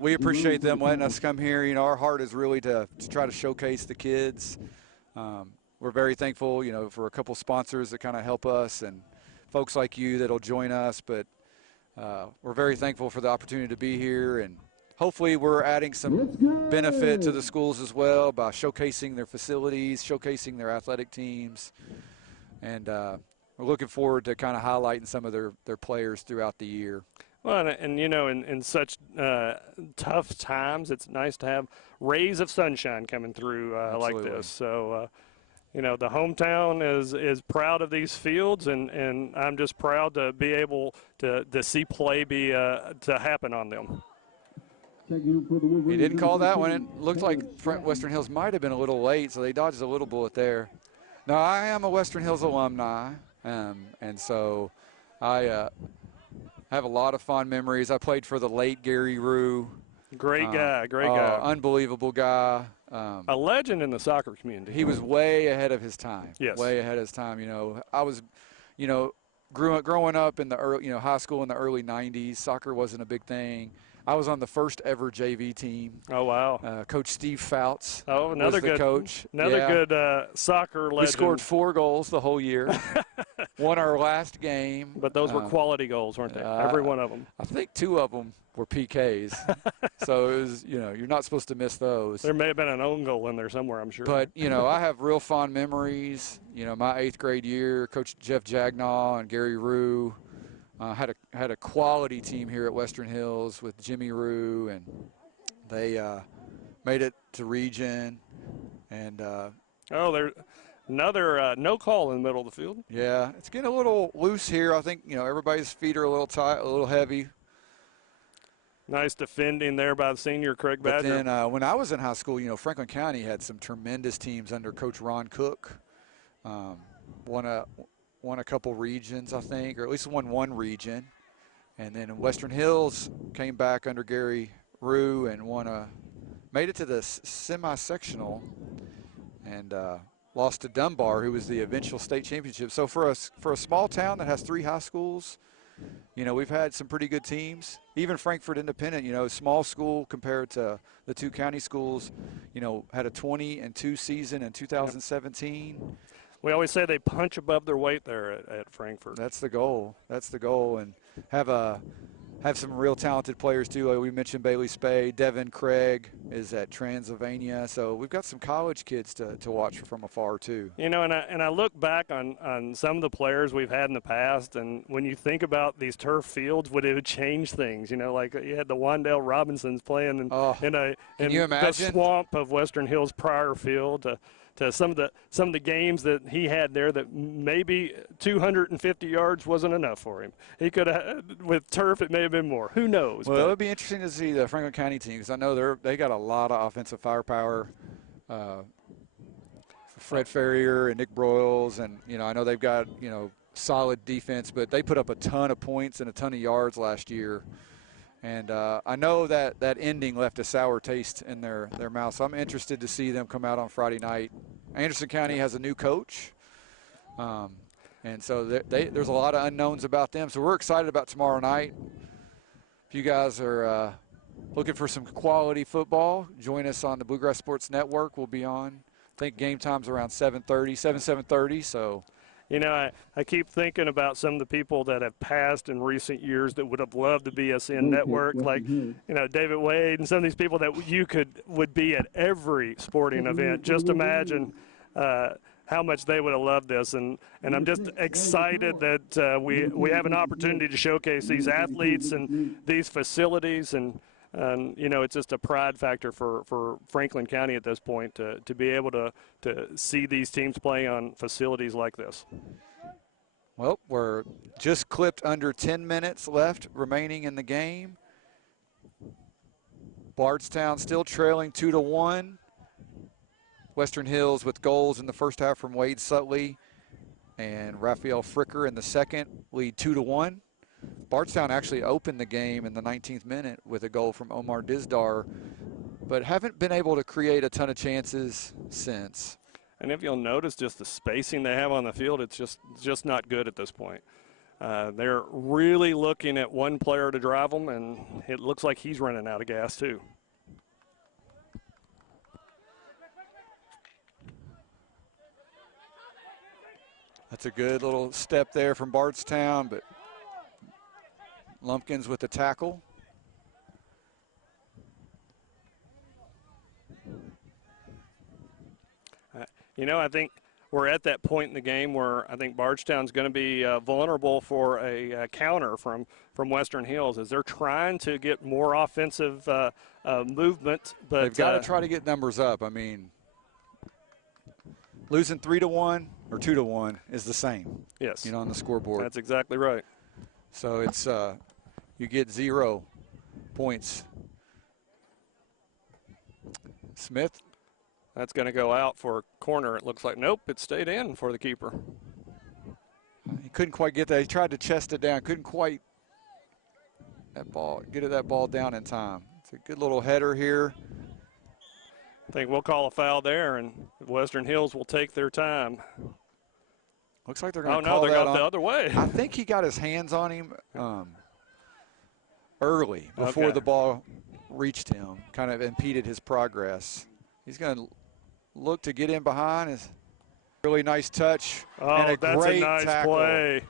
We appreciate them letting us come here. You know, our heart is really to try to showcase the kids. We're very thankful, you know, for a couple sponsors that kind of help us and folks like you that'll join us. But we're very thankful for the opportunity to be here, and hopefully we're adding some benefit to the schools as well by showcasing their facilities, showcasing their athletic teams, and we're looking forward to kind of highlighting some of their players throughout the year. Well, and you know, in such tough times, it's nice to have rays of sunshine coming through like this. So, you know, the hometown is proud of these fields, and I'm just proud to be able to see play to happen on them. He didn't call that one. It looked like Western Hills might have been a little late, so they dodged a little bullet there. Now, I am a Western Hills alumni, and so I have a lot of fond memories. I played for the late Gary Rue. Great guy. Unbelievable guy. A legend in the soccer community. He was way ahead of his time. Yes. Way ahead of his time. You know, I was, you know, growing up in the early, you know, high school in the early 90s, soccer wasn't a big thing. I was on the first ever JV team. Oh, wow. Coach Steve Fouts another was the good coach. Another good soccer legend. We scored 4 goals the whole year. Won our last game. But those were quality goals, weren't they? Every one of them. I think 2 of them were PKs. So it was, you know, you're not supposed to miss those. There may have been an own goal in there somewhere, I'm sure. But, you know, I have real fond memories. You know, my 8th grade year, Coach Jeff Jagnaw and Gary Rue. Had a quality team here at Western Hills with Jimmy Rue, and they made it to region. And there's another no call in the middle of the field. Yeah, it's getting a little loose here. I think, you know, everybody's feet are a little tight, a little heavy. Nice defending there by the senior Craig Badger. But then when I was in high school, you know, Franklin County had some tremendous teams under Coach Ron Cook. Won a couple regions, I think, or at least won 1 region. And then Western Hills came back under Gary Rue and made it to the semi-sectional and lost to Dunbar, who was the eventual state championship. So for a small town that has 3 high schools, you know, we've had some pretty good teams. Even Frankfort Independent, you know, small school compared to the 2 county schools, you know, had a 20-2 season in 2017. We always say they punch above their weight there at Frankfort. That's the goal. That's the goal. And have some real talented players, too. Like we mentioned Bailey Spade. Devin Craig is at Transylvania. So we've got some college kids to watch from afar, too. You know, and I look back on some of the players we've had in the past, and when you think about these turf fields, would it have changed things? You know, like you had the Wandale Robinsons playing in the swamp of Western Hills prior field to some of the games that he had there that maybe 250 yards wasn't enough for him. He could have, with turf, it may have been more. Who knows? Well, it would be interesting to see the Franklin County team because I know they got a lot of offensive firepower. Fred Ferrier and Nick Broyles, and, you know, I know they've got, you know, solid defense, but they put up a ton of points and a ton of yards last year. And I know that ending left a sour taste in their mouth, so I'm interested to see them come out on Friday night. Anderson County has a new coach, and so there's a lot of unknowns about them. So we're excited about tomorrow night. If you guys are looking for some quality football, join us on the Bluegrass Sports Network. We'll be on. I think game time's around 7:30, so. You know, I keep thinking about some of the people that have passed in recent years that would have loved the BSN network, like, you know, David Wade and some of these people that would be at every sporting event. Just imagine how much they would have loved this, and I'm just excited that we have an opportunity to showcase these athletes and these facilities, and you know, it's just a pride factor for Franklin County at this point to be able to see these teams play on facilities like this. Well, we're just clipped under 10 minutes left remaining in the game. Bardstown still trailing 2-1. Western Hills with goals in the first half from Wade Sutley and Raphael Fricker in the second, lead 2-1. Bardstown actually opened the game in the 19th minute with a goal from Omar Dizdar, but haven't been able to create a ton of chances since. And if you'll notice just the spacing they have on the field, it's just not good at this point. They're really looking at one player to drive them, and it looks like he's running out of gas too. That's a good little step there from Bardstown, but Lumpkins with the tackle. You know, I think we're at that point in the game where I think Bardstown's going to be vulnerable for a counter from Western Hills as they're trying to get more offensive movement. But they've got to try to get numbers up. I mean, losing 3-1 or 2-1 is the same. Yes. You know, on the scoreboard. That's exactly right. So it's you get 0 points. Smith. That's going to go out for a corner. It looks like, nope, it stayed in for the keeper. He couldn't quite get that. He tried to chest it down. Couldn't quite get that ball down in time. It's a good little header here. I think we'll call a foul there, and Western Hills will take their time. Looks like they're going to call that they're on. going the other way. I think he got his hands on him early before the ball reached him, kind of impeded his progress. He's going to look to get in behind. His really nice touch and a that's great a nice tackle. Play.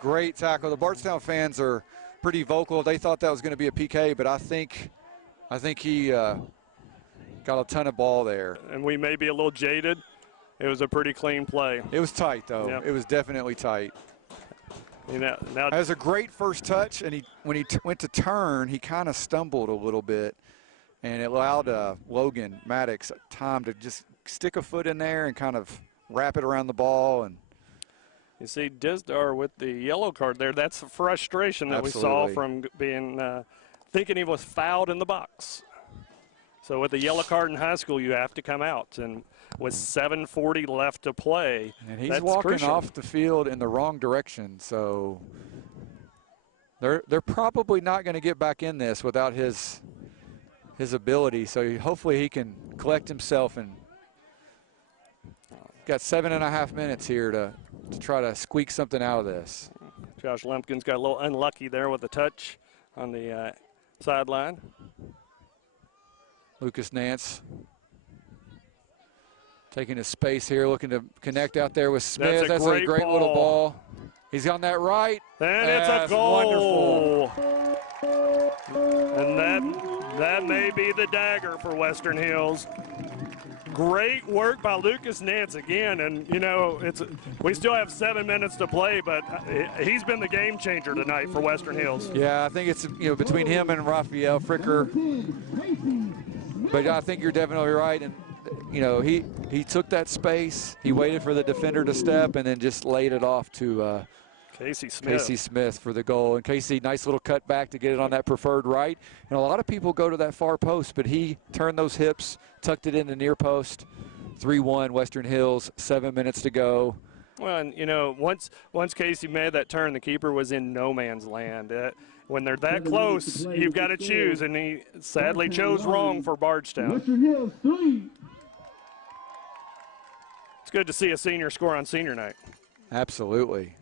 Great tackle. The Bardstown fans are pretty vocal. They thought that was going to be a PK, but I think he got a ton of ball there. And we may be a little jaded. It was a pretty clean play. It was tight, though. Yep. It was definitely tight. You know, now it was a great first touch, and when he went to turn, he kind of stumbled a little bit, and it allowed Logan Maddox time to just stick a foot in there and kind of wrap it around the ball. And you see Dizdar with the yellow card there. That's the frustration that we saw from being thinking he was fouled in the box. So with the yellow card in high school, you have to come out. And with 7:40 left to play, and he's that's walking crucial. off the field in the wrong direction. So they're probably not going to get back in this without his ability. So hopefully he can collect himself, and got 7.5 minutes here to try to squeak something out of this. Josh Lumpkins got a little unlucky there with the touch on the sideline. Lucas Nance taking his space here, looking to connect out there with Smith. That's a great little ball. He's on that right. And it's a goal. Wonderful. And that may be the dagger for Western Hills. Great work by Lucas Nance again, and you know we still have 7 minutes to play, but he's been the game changer tonight for Western Hills. Yeah, I think it's between him and Raphael Fricker, but I think you're definitely right, and he took that space, he waited for the defender to step, and then just laid it off to Casey Smith for the goal. And Casey, nice little cut back to get it on that preferred right. And a lot of people go to that far post, but he turned those hips, tucked it in the near post. 3-1 Western Hills, 7 minutes to go. Well, and once Casey made that turn, the keeper was in no man's land. When they're that close, you've got to choose, and he sadly chose wrong for Bardstown. Western Hills 3. It's good to see a senior score on senior night. Absolutely.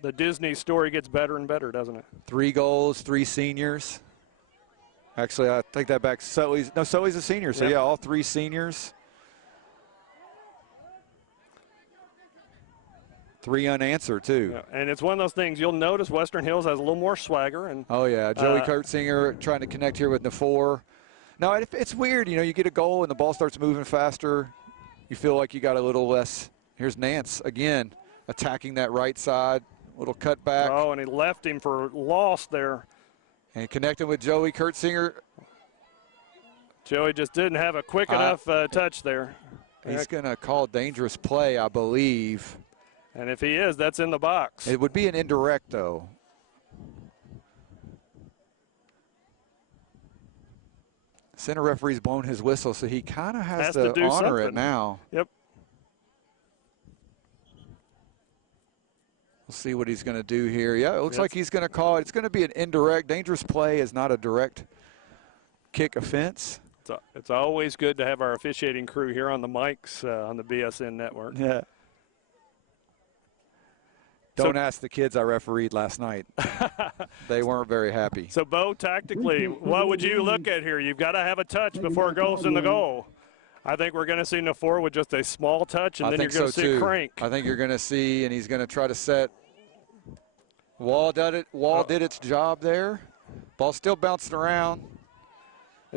The Disney story gets better and better, doesn't it? 3 goals, 3 seniors. Actually, I take that back. Sutley's a senior, so yeah, all 3 seniors. 3 unanswered, too. Yeah, and it's one of those things, you'll notice Western Hills has a little more swagger. And oh, yeah, Joey Kurtzinger trying to connect here with Nafor. No, it's weird, you get a goal and the ball starts moving faster. you feel like you got a little less. Here's Nance again, attacking that right side, little cutback. Oh, and he left him for loss there. And connecting with Joey Kurtzinger. Joey just didn't have a quick enough touch there. He's going to call dangerous play, I believe. And if he is, that's in the box. It would be an indirect, though. Center referee's blown his whistle, so he kind of has to do honor something. it now. Yep. We'll see what he's going to do here. Yeah, it looks like he's going to call it. It's going to be an indirect. Dangerous play is not a direct kick offense. It's always good to have our officiating crew here on the mics on the BSN network. Yeah. Don't ask the kids I refereed last night. They weren't very happy. So, Bo, tactically, what would you look at here? You've got to have a touch before it goes in the goal. I think we're going to see Nafor with just a small touch, and then you're going to see Crank. I think you're going to see, and he's going to try to set. Wall did it. Wall did its job there. Ball still bouncing around.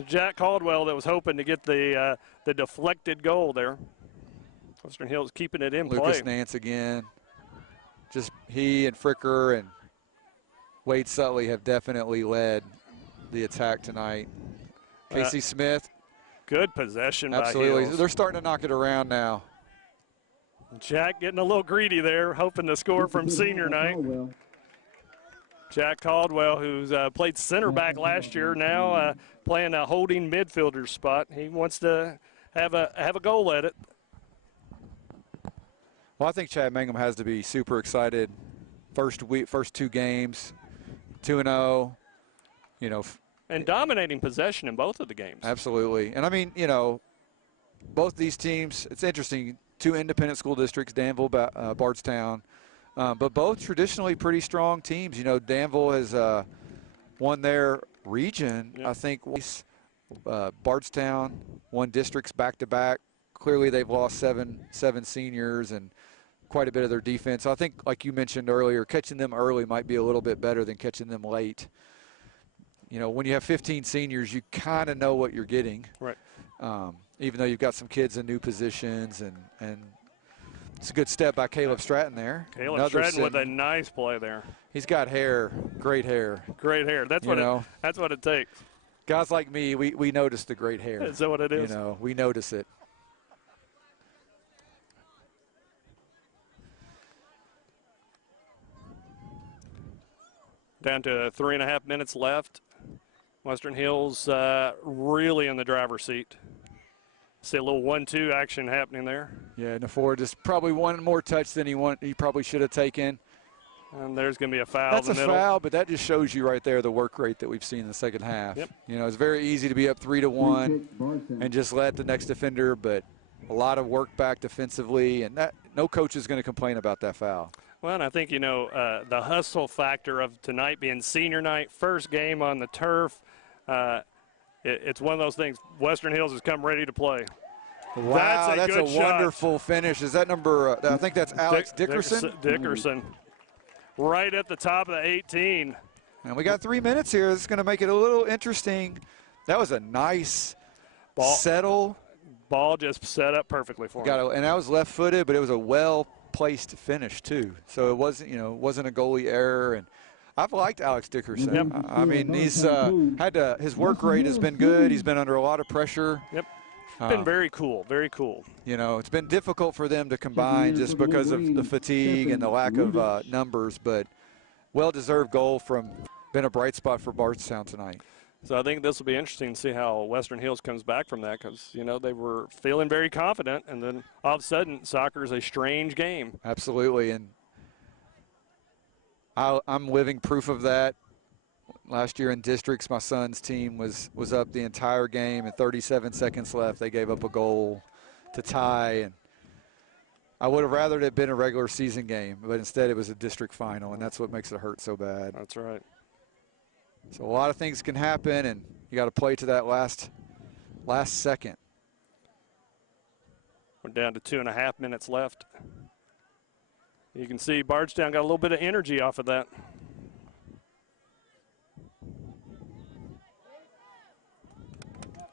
Jack Caldwell that was hoping to get the deflected goal there. Western Hills keeping it in play. Lucas Nance again. Just he and Fricker and Wade Sutley have definitely led the attack tonight. Casey Smith. Good possession absolutely. by Hills. They're starting to knock it around now. Jack getting a little greedy there, hoping to score from senior night. Jack Caldwell, who's played center back last year, now playing a holding midfielder spot. He wants to have a goal at it. Well, I think Chad Mangum has to be super excited. First two games, 2-0, you know. And dominating possession in both of the games. Absolutely. And, I mean, you know, both these teams, it's interesting, two independent school districts, Danville, Bardstown, but both traditionally pretty strong teams. You know, Danville has won their region, I think. Bardstown won districts back-to-back. Clearly they've lost seven seniors and quite a bit of their defense. So I think, like you mentioned earlier, catching them early might be a little bit better than catching them late. You know, when you have 15 seniors, you kind of know what you're getting. Right. Even though you've got some kids in new positions, and it's a good step by Caleb Stratton there. Caleb Stratton with a nice play there. He's got hair, great hair. Great hair. That's what it takes. Guys like me, we notice the great hair. Is that what it is? You know, we notice it. Down to 3.5 minutes left. Western Hills really in the driver's seat. See a little 1-2 action happening there. Yeah, Nafor just probably one more touch than he probably should have taken. And there's going to be a foul. That's a foul, but that just shows you right there the work rate that we've seen in the second half. Yep. You know, it's very easy to be up 3-1 and just let the next defender, but a lot of work back defensively, and that no coach is going to complain about that foul. Well, and I think, you know, the hustle factor of tonight being senior night, first game on the turf, it's one of those things. Western Hills has come ready to play. Wow, that's a good shot. wonderful finish. Is that number, I think that's Alex Dickerson? Dickerson. Right at the top of the 18. And we got 3 minutes here. It's going to make it a little interesting. That was a nice settle. Ball just set up perfectly for him. And that was left-footed, but it was a well-placed finish, too. So it wasn't, you know, wasn't a goalie error. And I've liked Alex Dickerson. Yep. I mean, he's his work rate has been good. He's been under a lot of pressure. Yep. It's been very cool, very cool. You know, it's been difficult for them to combine just because of the fatigue and the lack of numbers, but well-deserved goal from been a bright spot for Bardstown tonight. So I think this will be interesting to see how Western Hills comes back from that because, you know, they were feeling very confident, and then all of a sudden soccer is a strange game. Absolutely, and I'm living proof of that. Last year in districts, my son's team was up the entire game, and 37 seconds left. They gave up a goal to tie, and I would have rather it had been a regular season game, but instead it was a district final, and that's what makes it hurt so bad. That's right. So a lot of things can happen, and you got to play to that last second. We're down to 2.5 minutes left. You can see Bardstown got a little bit of energy off of that.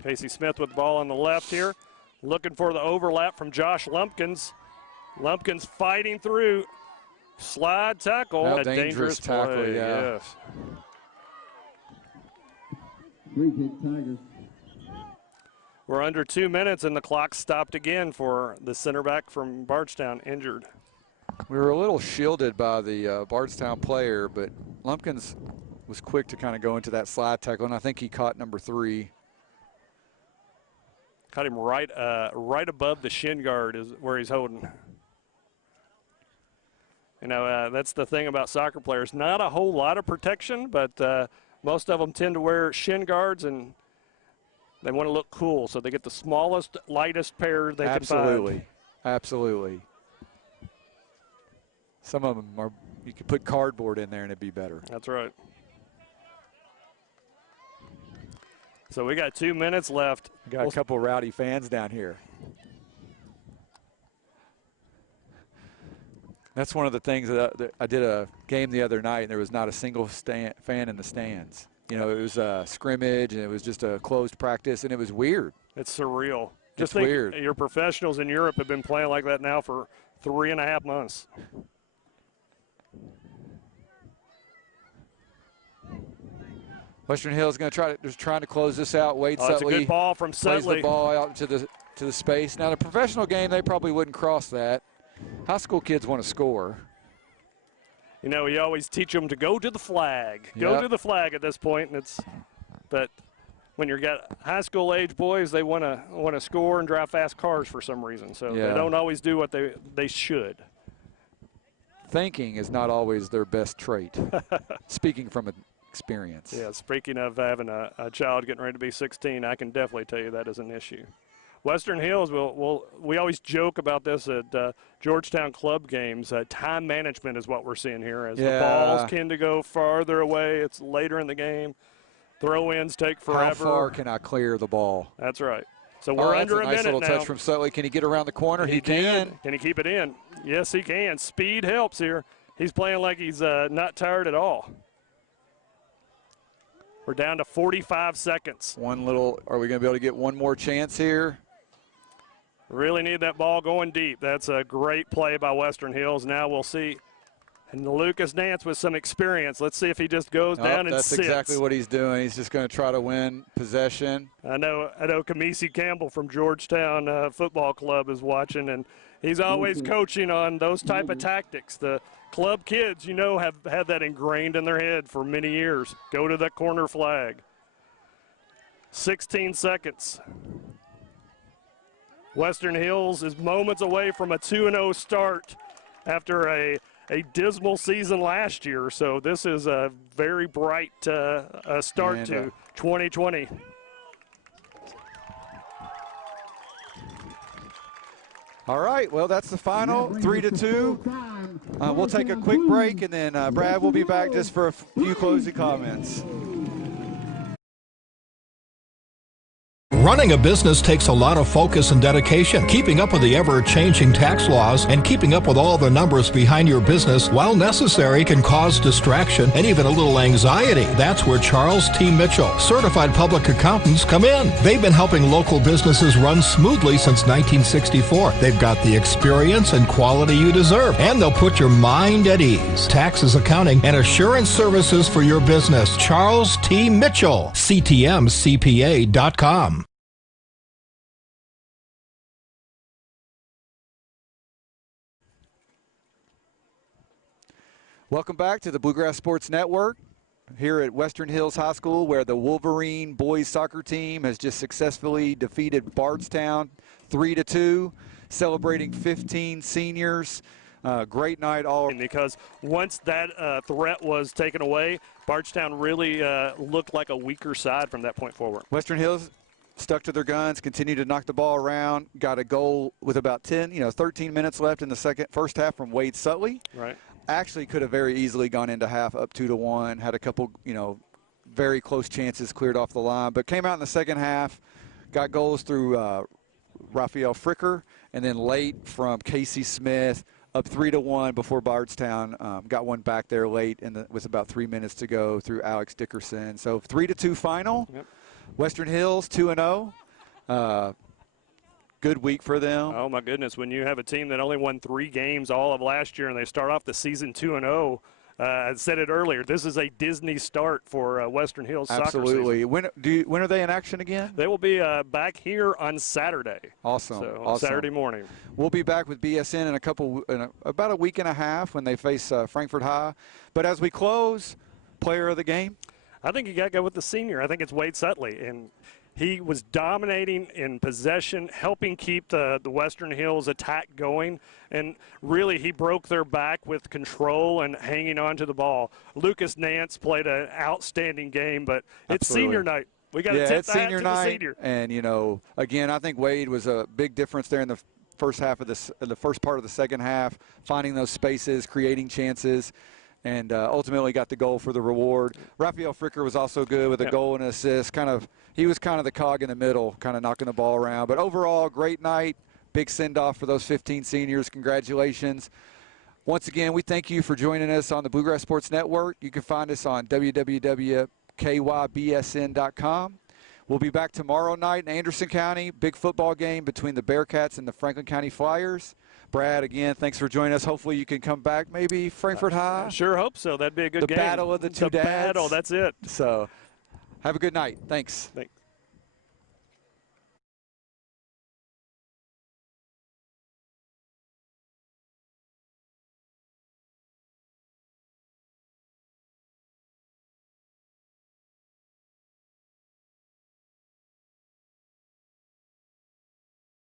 Casey Smith with the ball on the left here. Looking for the overlap from Josh Lumpkins. Lumpkins fighting through. Slide tackle. Well, A dangerous tackle, play. yeah. Yes. Free kick, Tigers. We're under 2 minutes, and the clock stopped again for the center back from Bardstown, injured. We were a little shielded by the Bardstown player, but Lumpkins was quick to kind of go into that slide tackle, and I think he caught number 3. Caught him right above the shin guard is where he's holding. You know, that's the thing about soccer players. Not a whole lot of protection, but most of them tend to wear shin guards, and they want to look cool, so they get the smallest, lightest pair they can find. Absolutely. Some of them are, you could put cardboard in there and it'd be better. That's right. So we got 2 minutes left. We got a couple rowdy fans down here. That's one of the things that I did a game the other night, and there was not a single fan in the stands. You know, it was a scrimmage, and it was just a closed practice, and it was weird. It's surreal. Just think weird. Your professionals in Europe have been playing like that now for 3.5 months. Western Hills going to trying to close this out. Wade Sutley. It's a good ball from plays Sutley. The ball out to the space. Now the professional game, they probably wouldn't cross that. High school kids want to score. You know, you always teach them to go to the flag. Go to the flag at this point, and but when you've got high school age boys, they want to score and drive fast cars for some reason. So they don't always do what they should. Thinking is not always their best trait. Speaking from experience. Yeah, speaking of having a child getting ready to be 16, I can definitely tell you that is an issue. Western Hills, we always joke about this at Georgetown club games. Time management is what we're seeing here. As the balls tend to go farther away, it's later in the game. Throw-ins take forever. How far can I clear the ball? That's right. So we're under a minute now. Nice little touch from Sutley. Can he get around the corner? He can. Can he keep it in? Yes, he can. Speed helps here. He's playing like he's not tired at all. We're down to 45 seconds. Are we going to be able to get one more chance here? Really need that ball going deep. That's a great play by Western Hills. Now we'll see. And Lucas Nance with some experience. Let's see if he just goes down and that's sits. Exactly what he's doing. He's just going to try to win possession. I know Kamisi Campbell from Georgetown Football Club is watching, and he's always coaching on those type of tactics. The club kids, you know, have had that ingrained in their head for many years. Go to that corner flag. 16 seconds. Western Hills is moments away from a 2-0 start after a dismal season last year. So this is a very bright start to 2020. All right, well, that's the final, 3-2. We'll take a quick break, and then Brad will be back just for a few closing comments. Running a business takes a lot of focus and dedication. Keeping up with the ever-changing tax laws and keeping up with all the numbers behind your business, while necessary, can cause distraction and even a little anxiety. That's where Charles T. Mitchell, certified public accountants, come in. They've been helping local businesses run smoothly since 1964. They've got the experience and quality you deserve, and they'll put your mind at ease. Taxes, accounting, and assurance services for your business. Charles T. Mitchell, CTMCPA.com. Welcome back to the Bluegrass Sports Network here at Western Hills High School, where the Wolverine boys soccer team has just successfully defeated Bardstown 3-2, celebrating 15 seniors. Great night all. Because once that threat was taken away, Bardstown really looked like a weaker side from that point forward. Western Hills stuck to their guns, continued to knock the ball around, got a goal with about 13 minutes left in the first half from Wade Sutley. Right. Actually could have very easily gone into half up 2-1, had a couple, very close chances cleared off the line, but came out in the second half, got goals through Raphael Fricker, and then late from Casey Smith, up 3-1 before Bardstown got one back there late with about 3 minutes to go through Alex Dickerson. So 3-2 final. Yep. Western Hills 2-0. good week for them. Oh, my goodness. When you have a team that only won 3 games all of last year and they start off the season 2-0, I said it earlier, this is a Disney start for Western Hills soccer season. Absolutely. When are they in action again? They will be back here on Saturday. Awesome. So on awesome. Saturday morning. We'll be back with BSN in about a week and a half when they face Frankfort High. But as we close, player of the game? I think you got to go with the senior. I think it's Wade Sutley. And he was dominating in possession, helping keep the Western Hills attack going, and really he broke their back with control and hanging on to the ball. Lucas Nance played an outstanding game, but it's Absolutely. Senior night. We got to tip that to the senior. And, you know, again, I think Wade was a big difference there in the first half of the first part of the second half, finding those spaces, creating chances, and ultimately got the goal for the reward. Raphael Fricker was also good with a goal and an assist. He was kind of the cog in the middle, kind of knocking the ball around. But overall, great night. Big send-off for those 15 seniors. Congratulations. Once again, we thank you for joining us on the Bluegrass Sports Network. You can find us on www.kybsn.com. We'll be back tomorrow night in Anderson County. Big football game between the Bearcats and the Franklin County Flyers. Brad, again, thanks for joining us. Hopefully you can come back, maybe Frankfort High. Sure hope so. That'd be a good game. The battle of the two dads. Battle, that's it. So have a good night. Thanks. Thanks.